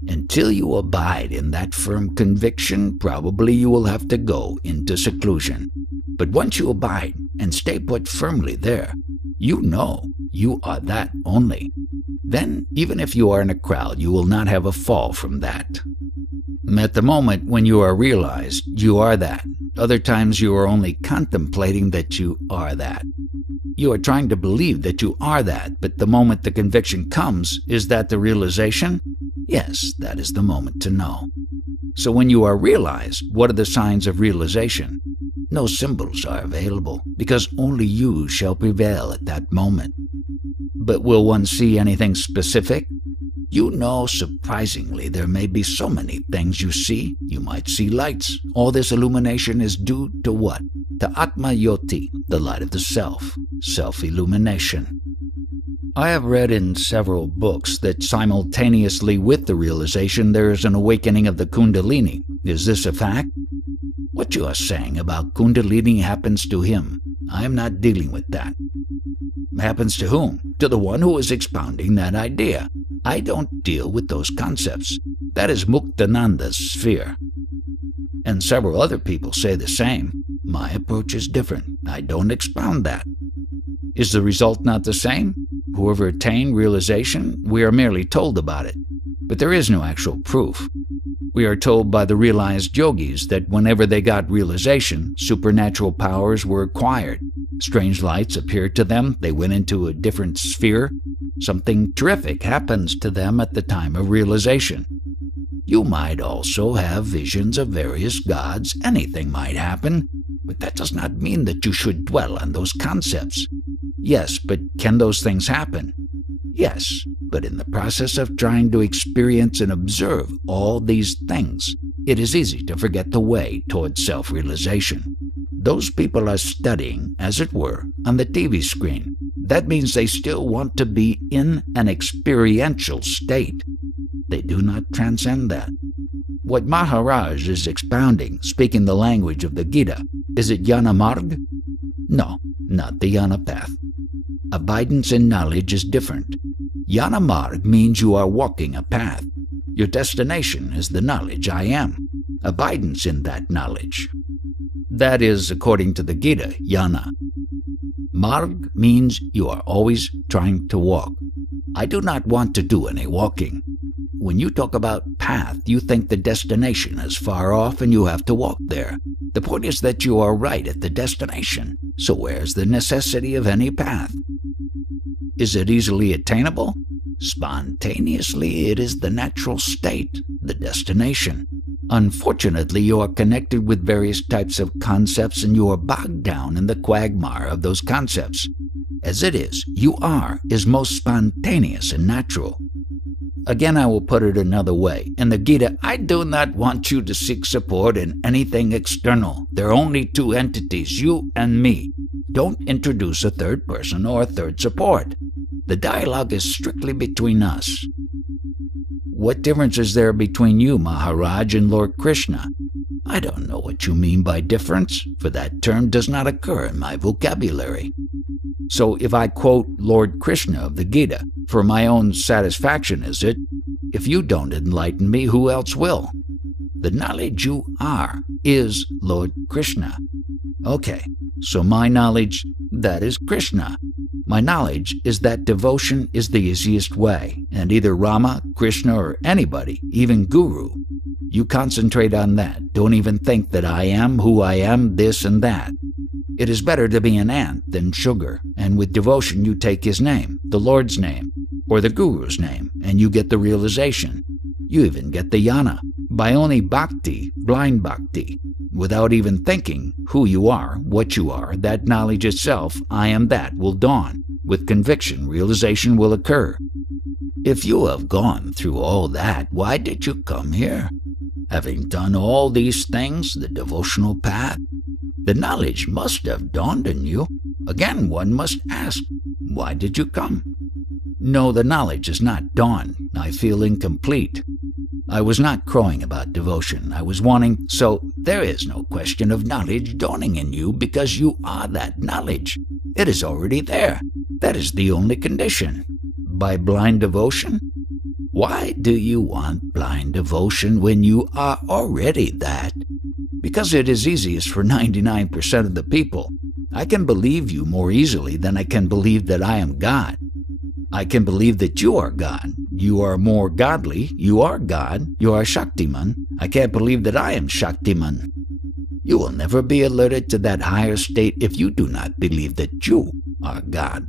Until you abide in that firm conviction, probably you will have to go into seclusion. But once you abide and stay put firmly there, you know you are that only. Then, even if you are in a crowd, you will not have a fall from that. At the moment when you are realized, you are that. Other times you are only contemplating that you are that. You are trying to believe that you are that, but the moment the conviction comes, is that the realization? Yes, that is the moment to know. So when you are realized, what are the signs of realization? No symbols are available, because only you shall prevail at that moment. But will one see anything specific? You know, surprisingly, there may be so many things you see. You might see lights. All this illumination is due to what? To Atma Yoti, the light of the self, self-illumination. I have read in several books that simultaneously with the realization there is an awakening of the Kundalini. Is this a fact? What you are saying about Kundalini happens to him. I am not dealing with that. Happens to whom? To the one who is expounding that idea. I don't deal with those concepts. That is Muktananda's sphere. And several other people say the same. My approach is different. I don't expound that. Is the result not the same? Whoever attained realization, we are merely told about it. But there is no actual proof. We are told by the realized yogis that whenever they got realization, supernatural powers were acquired. Strange lights appeared to them, they went into a different sphere. Something terrific happens to them at the time of realization. You might also have visions of various gods, anything might happen, but that does not mean that you should dwell on those concepts. Yes, but can those things happen? Yes, but in the process of trying to experience and observe all these things, it is easy to forget the way towards self-realization. Those people are studying, as it were, on the TV screen. That means they still want to be in an experiential state. They do not transcend that. What Maharaj is expounding, speaking the language of the Gita, is it Jnana Marg? No, not the Jnana path. Abidance in knowledge is different. Jnana Marg means you are walking a path. Your destination is the knowledge I am. Abidance in that knowledge. That is, according to the Gita, Jnana. Marg means you are always trying to walk. I do not want to do any walking. When you talk about path, you think the destination is far off and you have to walk there. The point is that you are right at the destination. So where's the necessity of any path? Is it easily attainable? Spontaneously, it is the natural state, the destination. Unfortunately, you are connected with various types of concepts and you are bogged down in the quagmire of those concepts. As it is, you is most spontaneous and natural. Again, I will put it another way. In the Gita, I do not want you to seek support in anything external. There are only two entities, you and me. Don't introduce a third person or a third support. The dialogue is strictly between us. What difference is there between you, Maharaj, and Lord Krishna? I don't know what you mean by difference, for that term does not occur in my vocabulary. So if I quote Lord Krishna of the Gita, for my own satisfaction is it? If you don't enlighten me, who else will? The knowledge you is Lord Krishna. Okay, so my knowledge, that is Krishna. My knowledge is that devotion is the easiest way, and either Rama, Krishna, or anybody, even Guru. You concentrate on that. Don't even think that I am who I am, this and that. It is better to be an ant than sugar, and with devotion you take his name, the Lord's name, or the Guru's name, and you get the realization. You even get the jnana. By only bhakti, blind bhakti, without even thinking who you are, what you are, that knowledge itself, I am that, will dawn. With conviction, realization will occur. If you have gone through all that, why did you come here? Having done all these things, the devotional path, the knowledge must have dawned on you. Again, one must ask, why did you come? No, the knowledge is not dawned. I feel incomplete. I was not crowing about devotion. I was wanting, so there is no question of knowledge dawning in you because you are that knowledge. It is already there. That is the only condition. By blind devotion? Why do you want blind devotion when you are already that? Because it is easiest for 99% of the people. I can believe you more easily than I can believe that I am God. I can believe that you are God. You are more godly. You are God. You are Shaktiman. I can't believe that I am Shaktiman. You will never be alerted to that higher state if you do not believe that you are God.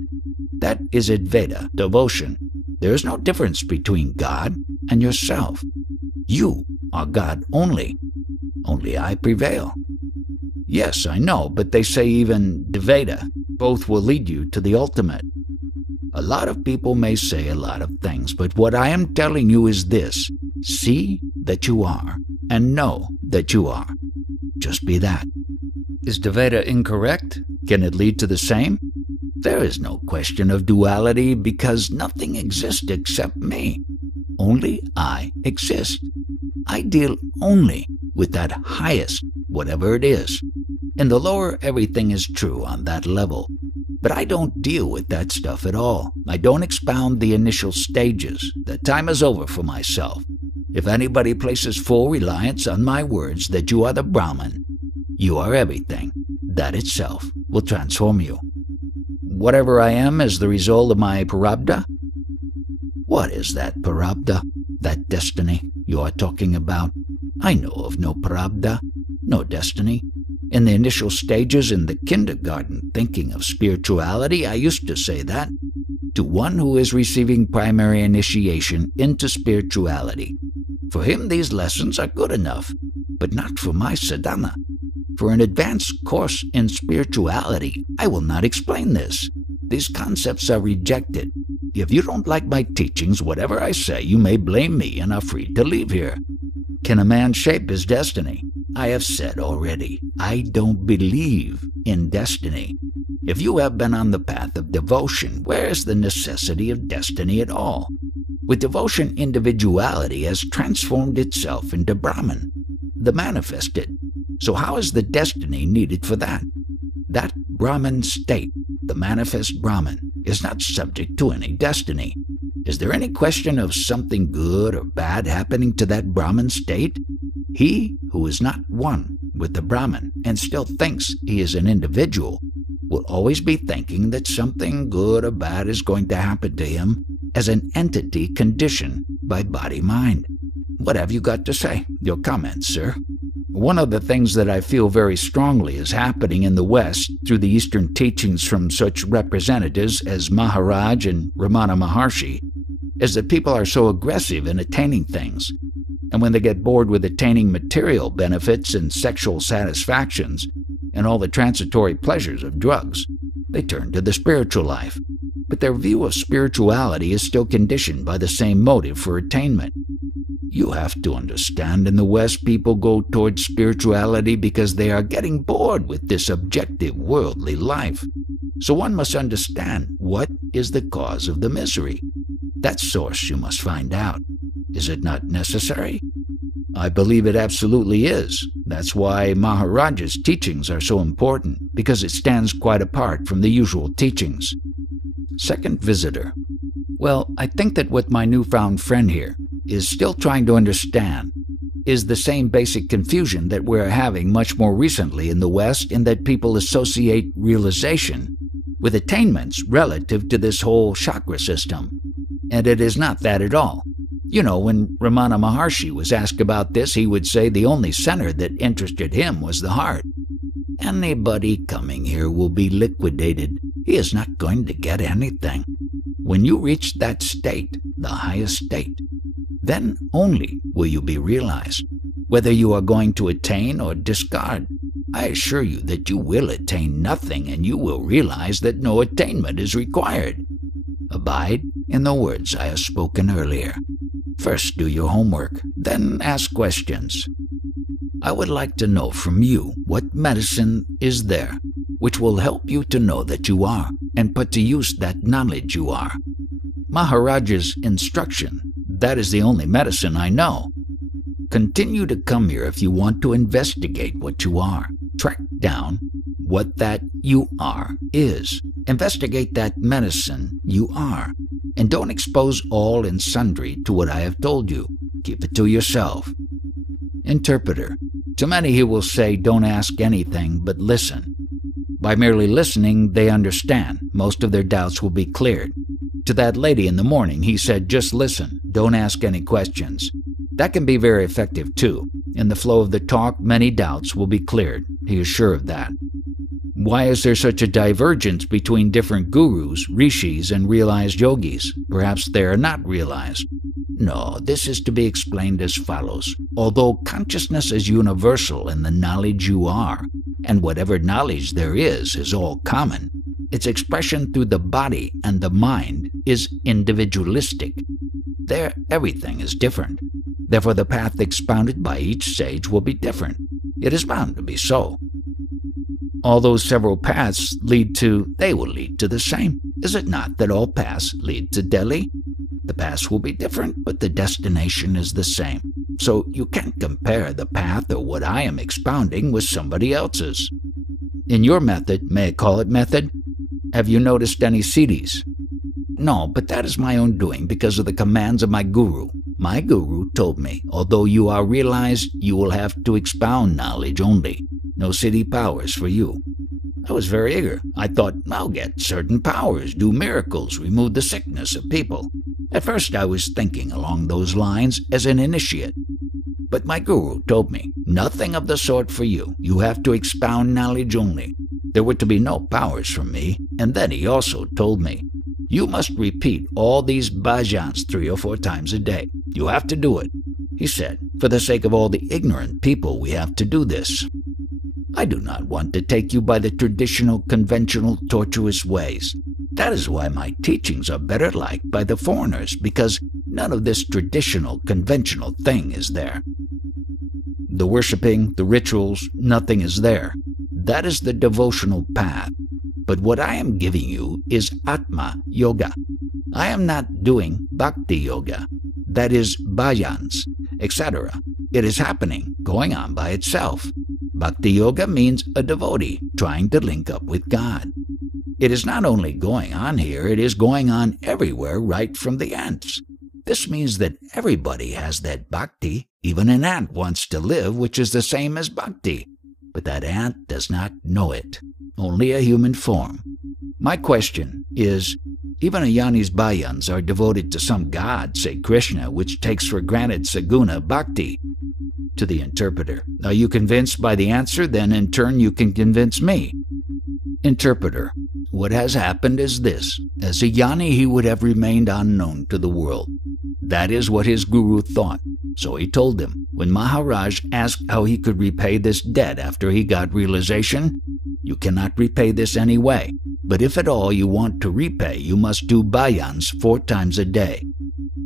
That is Advaita, devotion. There is no difference between God and yourself. You are God only. Only I prevail. Yes, I know, but they say even Dvaita, both will lead you to the ultimate. A lot of people may say a lot of things, but what I am telling you is this. See that you are, and know that you are. Just be that. Is Dvaita incorrect? Can it lead to the same? There is no question of duality because nothing exists except me. Only I exist. I deal only with that highest, whatever it is. In the lower, everything is true on that level. But I don't deal with that stuff at all. I don't expound the initial stages. That time is over for myself. If anybody places full reliance on my words that you are the Brahman, you are everything, that itself will transform you. Whatever I am is the result of my prarabdha. What is that prarabdha, that destiny you are talking about? I know of no prarabdha, no destiny. In the initial stages in the kindergarten thinking of spirituality, I used to say that to one who is receiving primary initiation into spirituality. For him, these lessons are good enough, but not for my sadhana. For an advanced course in spirituality, I will not explain this. These concepts are rejected. If you don't like my teachings, whatever I say, you may blame me and are free to leave here. Can a man shape his destiny? I have said already, I don't believe in destiny. If you have been on the path of devotion, where is the necessity of destiny at all? With devotion, individuality has transformed itself into Brahman, the manifested. So how is the destiny needed for that? That Brahman state, the manifest Brahman, is not subject to any destiny. Is there any question of something good or bad happening to that Brahman state? He who is not one with the Brahman and still thinks he is an individual will always be thinking that something good or bad is going to happen to him as an entity conditioned by body-mind. What have you got to say? Your comments, sir. One of the things that I feel very strongly is happening in the West through the Eastern teachings from such representatives as Maharaj and Ramana Maharshi is that people are so aggressive in attaining things. And when they get bored with attaining material benefits and sexual satisfactions and all the transitory pleasures of drugs, they turn to the spiritual life. But their view of spirituality is still conditioned by the same motive for attainment. You have to understand, in the West, people go towards spirituality because they are getting bored with this objective worldly life. So one must understand what is the cause of the misery. That source you must find out. Is it not necessary? I believe it absolutely is. That's why Maharaj's teachings are so important, because it stands quite apart from the usual teachings. Second visitor. Well, I think that what my newfound friend here is still trying to understand is the same basic confusion that we're having much more recently in the West, in that people associate realization with attainments relative to this whole chakra system. And it is not that at all. You know, when Ramana Maharshi was asked about this, he would say the only center that interested him was the heart. Anybody coming here will be liquidated. He is not going to get anything. When you reach that state, the highest state, then only will you be realized. Whether you are going to attain or discard, I assure you that you will attain nothing, and you will realize that no attainment is required. Abide in the words I have spoken earlier. First do your homework, then ask questions. I would like to know from you what medicine is there which will help you to know that you are, and put to use that knowledge you are. Maharaj's instruction, that is the only medicine I know. Continue to come here if you want to investigate what you are. Track down what that you are is. Investigate that medicine you are. And don't expose all and sundry to what I have told you. Keep it to yourself. Interpreter. To many he will say, don't ask anything, but listen. By merely listening, they understand. Most of their doubts will be cleared. To that lady in the morning, he said, just listen. Don't ask any questions. That can be very effective too. In the flow of the talk, many doubts will be cleared. He is sure of that. Why is there such a divergence between different gurus, rishis, and realized yogis? Perhaps they are not realized. No, this is to be explained as follows. Although consciousness is universal in the knowledge you are, and whatever knowledge there is all common, its expression through the body and the mind is individualistic. There, everything is different. Therefore, the path expounded by each sage will be different. It is bound to be so. All those several paths they will lead to the same. Is it not that all paths lead to Delhi? The paths will be different, but the destination is the same. So you can't compare the path or what I am expounding with somebody else's. In your method, may I call it method? Have you noticed any siddhis? No, but that is my own doing because of the commands of my guru. My guru told me, although you are realized, you will have to expound knowledge only. No siddhi powers for you. I was very eager. I thought, I'll get certain powers, do miracles, remove the sickness of people. At first I was thinking along those lines as an initiate. But my guru told me, nothing of the sort for you. You have to expound knowledge only. There were to be no powers from me. And then he also told me, you must repeat all these bhajans 3 or 4 times a day. You have to do it. He said, for the sake of all the ignorant people, we have to do this. I do not want to take you by the traditional, conventional, tortuous ways. That is why my teachings are better liked by the foreigners, because none of this traditional, conventional thing is there. The worshipping, the rituals, nothing is there. That is the devotional path. But what I am giving you is Atma Yoga. I am not doing Bhakti Yoga. That is bhajans, etc. It is happening, going on by itself. Bhakti Yoga means a devotee trying to link up with God. It is not only going on here, it is going on everywhere right from the ants. This means that everybody has that bhakti. Even an ant wants to live, which is the same as bhakti. But that ant does not know it. Only a human form. My question is, even a Yani's bhajans are devoted to some god, say Krishna, which takes for granted saguna bhakti. To the interpreter, are you convinced by the answer? Then in turn you can convince me. Interpreter, what has happened is this. As a Yani he would have remained unknown to the world. That is what his guru thought. So he told him, when Maharaj asked how he could repay this debt after he got realization, "You cannot repay this anyway, but if at all you want to repay, you must do bhajans 4 times a day."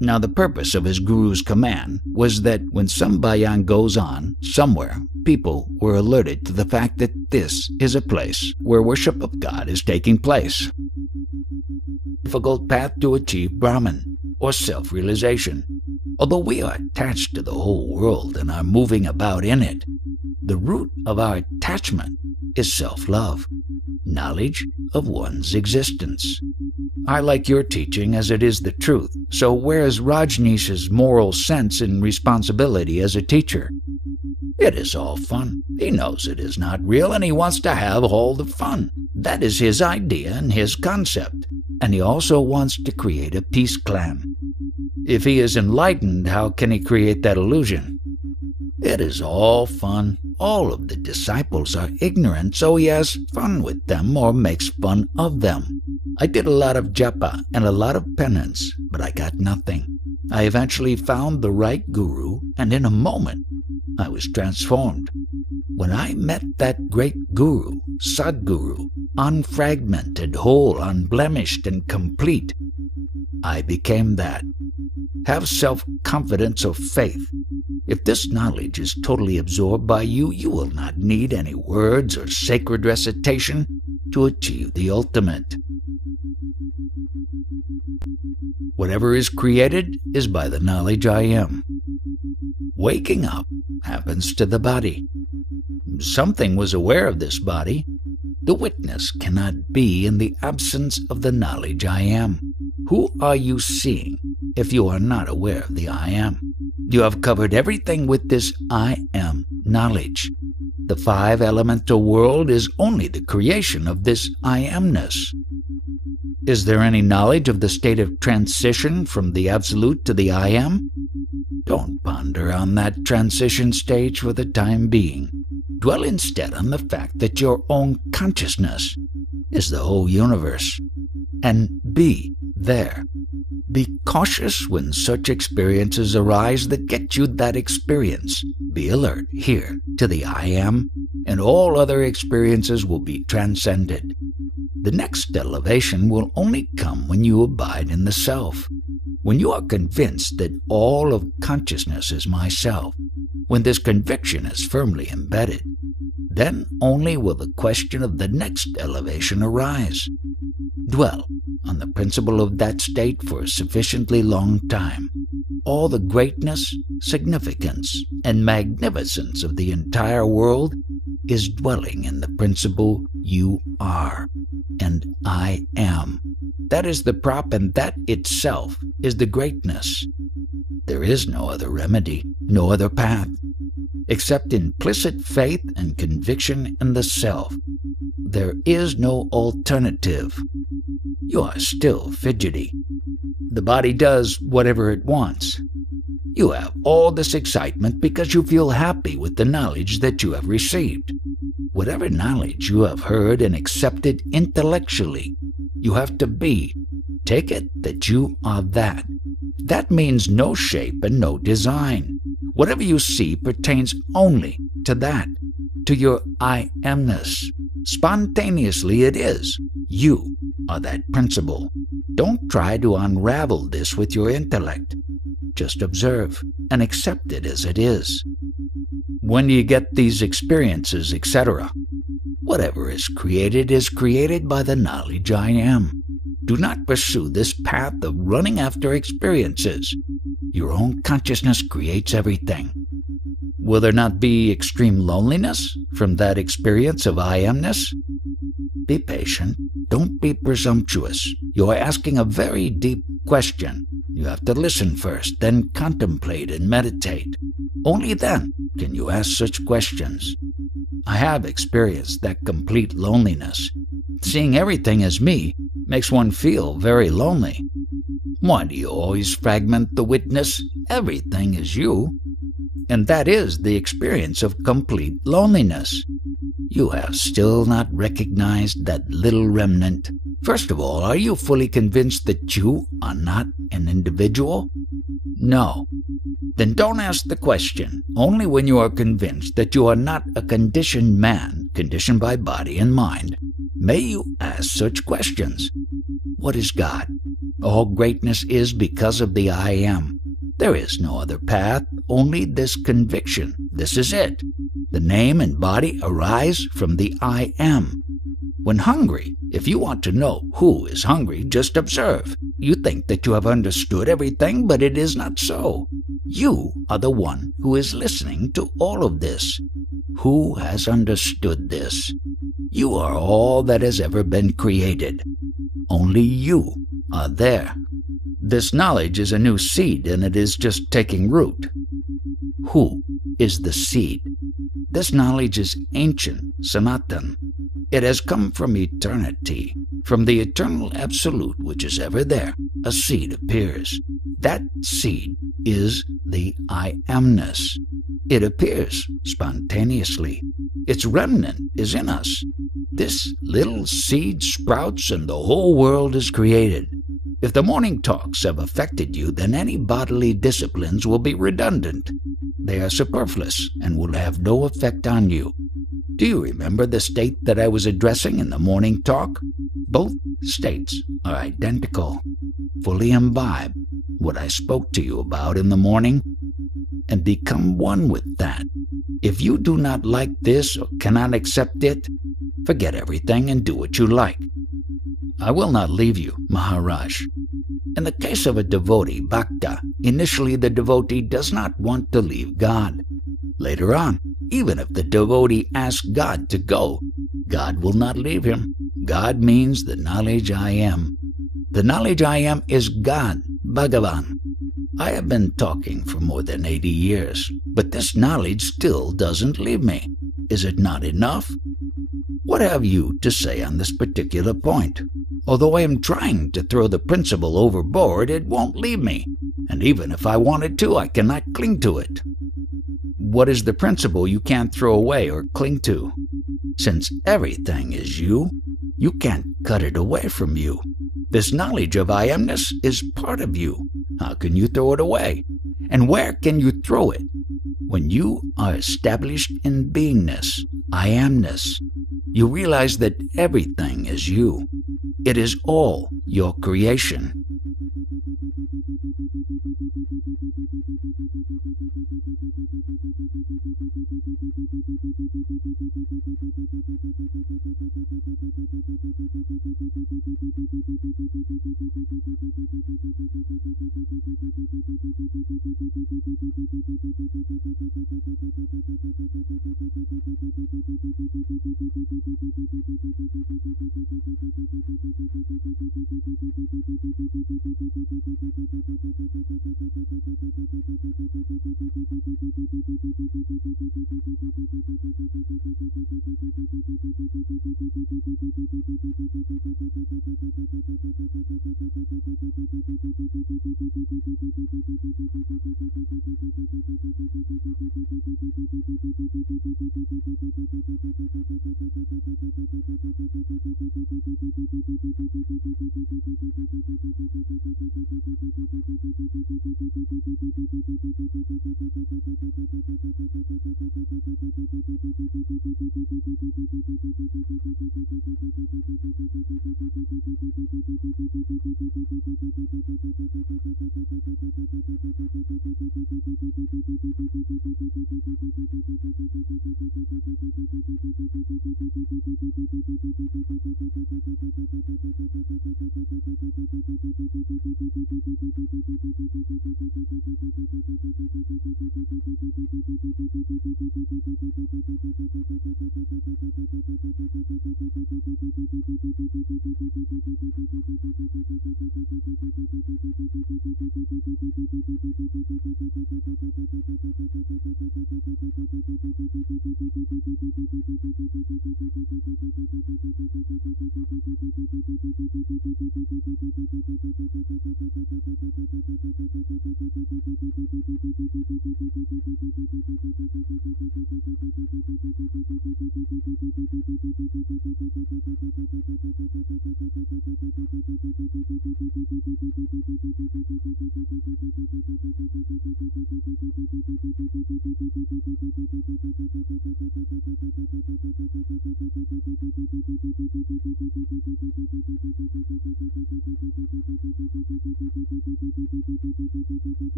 Now the purpose of his guru's command was that when some bhajan goes on somewhere, people were alerted to the fact that this is a place where worship of God is taking place. Difficult path to achieve Brahman, or self-realization. Although we are attached to the whole world and are moving about in it, the root of our attachment is self-love, knowledge of one's existence. I like your teaching as it is the truth, so where is Rajneesh's moral sense and responsibility as a teacher? It is all fun. He knows it is not real and he wants to have all the fun. That is his idea and his concept. And he also wants to create a peace clan. If he is enlightened, how can he create that illusion? It is all fun. All of the disciples are ignorant, so he has fun with them or makes fun of them. I did a lot of japa and a lot of penance, but I got nothing. I eventually found the right guru, and in a moment, I was transformed. When I met that great guru, Sadguru, unfragmented, whole, unblemished, and complete, I became that. Have self-confidence or faith. If this knowledge is totally absorbed by you, you will not need any words or sacred recitation to achieve the ultimate. Whatever is created is by the knowledge I am. Waking up happens to the body. Something was aware of this body. The witness cannot be in the absence of the knowledge I am. Who are you seeing if you are not aware of the I am? You have covered everything with this I am knowledge. The 5 elemental world is only the creation of this I amness. Is there any knowledge of the state of transition from the absolute to the I am? Don't ponder on that transition stage for the time being. Dwell instead on the fact that your own consciousness is the whole universe, and be there. Be cautious when such experiences arise that get you that experience. Be alert here to the I am, and all other experiences will be transcended. The next elevation will only come when you abide in the self. When you are convinced that all of consciousness is myself, when this conviction is firmly embedded, then only will the question of the next elevation arise. Dwell on the principle of that state for a sufficiently long time. All the greatness, significance, and magnificence of the entire world is dwelling in the principle you are, and I am. That is the prop, and that itself is the greatness. There is no other remedy, no other path, except implicit faith and conviction in the self. There is no alternative. You are still fidgety. The body does whatever it wants. You have all this excitement because you feel happy with the knowledge that you have received. Whatever knowledge you have heard and accepted intellectually, you have to be. Take it that you are that. That means no shape and no design. Whatever you see pertains only to that, to your I amness. Spontaneously it is. You are that principle. Don't try to unravel this with your intellect. Just observe and accept it as it is. When you get these experiences, etc., whatever is created by the knowledge I am. Do not pursue this path of running after experiences. Your own consciousness creates everything. Will there not be extreme loneliness from that experience of I amness? Be patient. Don't be presumptuous. You are asking a very deep question. You have to listen first, then contemplate and meditate. Only then can you ask such questions. I have experienced that complete loneliness. Seeing everything as me makes one feel very lonely. Why do you always fragment the witness? Everything is you. And that is the experience of complete loneliness. You have still not recognized that little remnant. First of all, are you fully convinced that you are not an individual? No. Then don't ask the question. Only when you are convinced that you are not a conditioned man, conditioned by body and mind, may you ask such questions. What is God? All greatness is because of the I am. There is no other path, only this conviction. This is it. The name and body arise from the I am. When hungry, if you want to know who is hungry, just observe. You think that you have understood everything, but it is not so. You are the one who is listening to all of this. Who has understood this? You are all that has ever been created. Only you are there. This knowledge is a new seed, and it is just taking root. Who is the seed? This knowledge is ancient, Sanatan. It has come from eternity. From the eternal absolute which is ever there, a seed appears. That seed is the I amness. It appears spontaneously. Its remnant is in us. This little seed sprouts and the whole world is created. If the morning talks have affected you, then any bodily disciplines will be redundant. They are superfluous and will have no effect on you. Do you remember the state that I was addressing in the morning talk? Both states are identical. Fully imbibe what I spoke to you about in the morning and become one with that. If you do not like this or cannot accept it, forget everything and do what you like. I will not leave you, Maharaj. In the case of a devotee, bhakta, initially the devotee does not want to leave God. Later on, even if the devotee asks God to go, God will not leave him. God means the knowledge I am. The knowledge I am is God, Bhagavan. I have been talking for more than 80 years, but this knowledge still doesn't leave me. Is it not enough? What have you to say on this particular point? Although I am trying to throw the principle overboard, it won't leave me, and even if I wanted to, I cannot cling to it. What is the principle you can't throw away or cling to? Since everything is you, you can't cut it away from you. This knowledge of I amness is part of you. How can you throw it away? And where can you throw it? When you are established in beingness, I amness, you realize that everything is you. It is all your creation.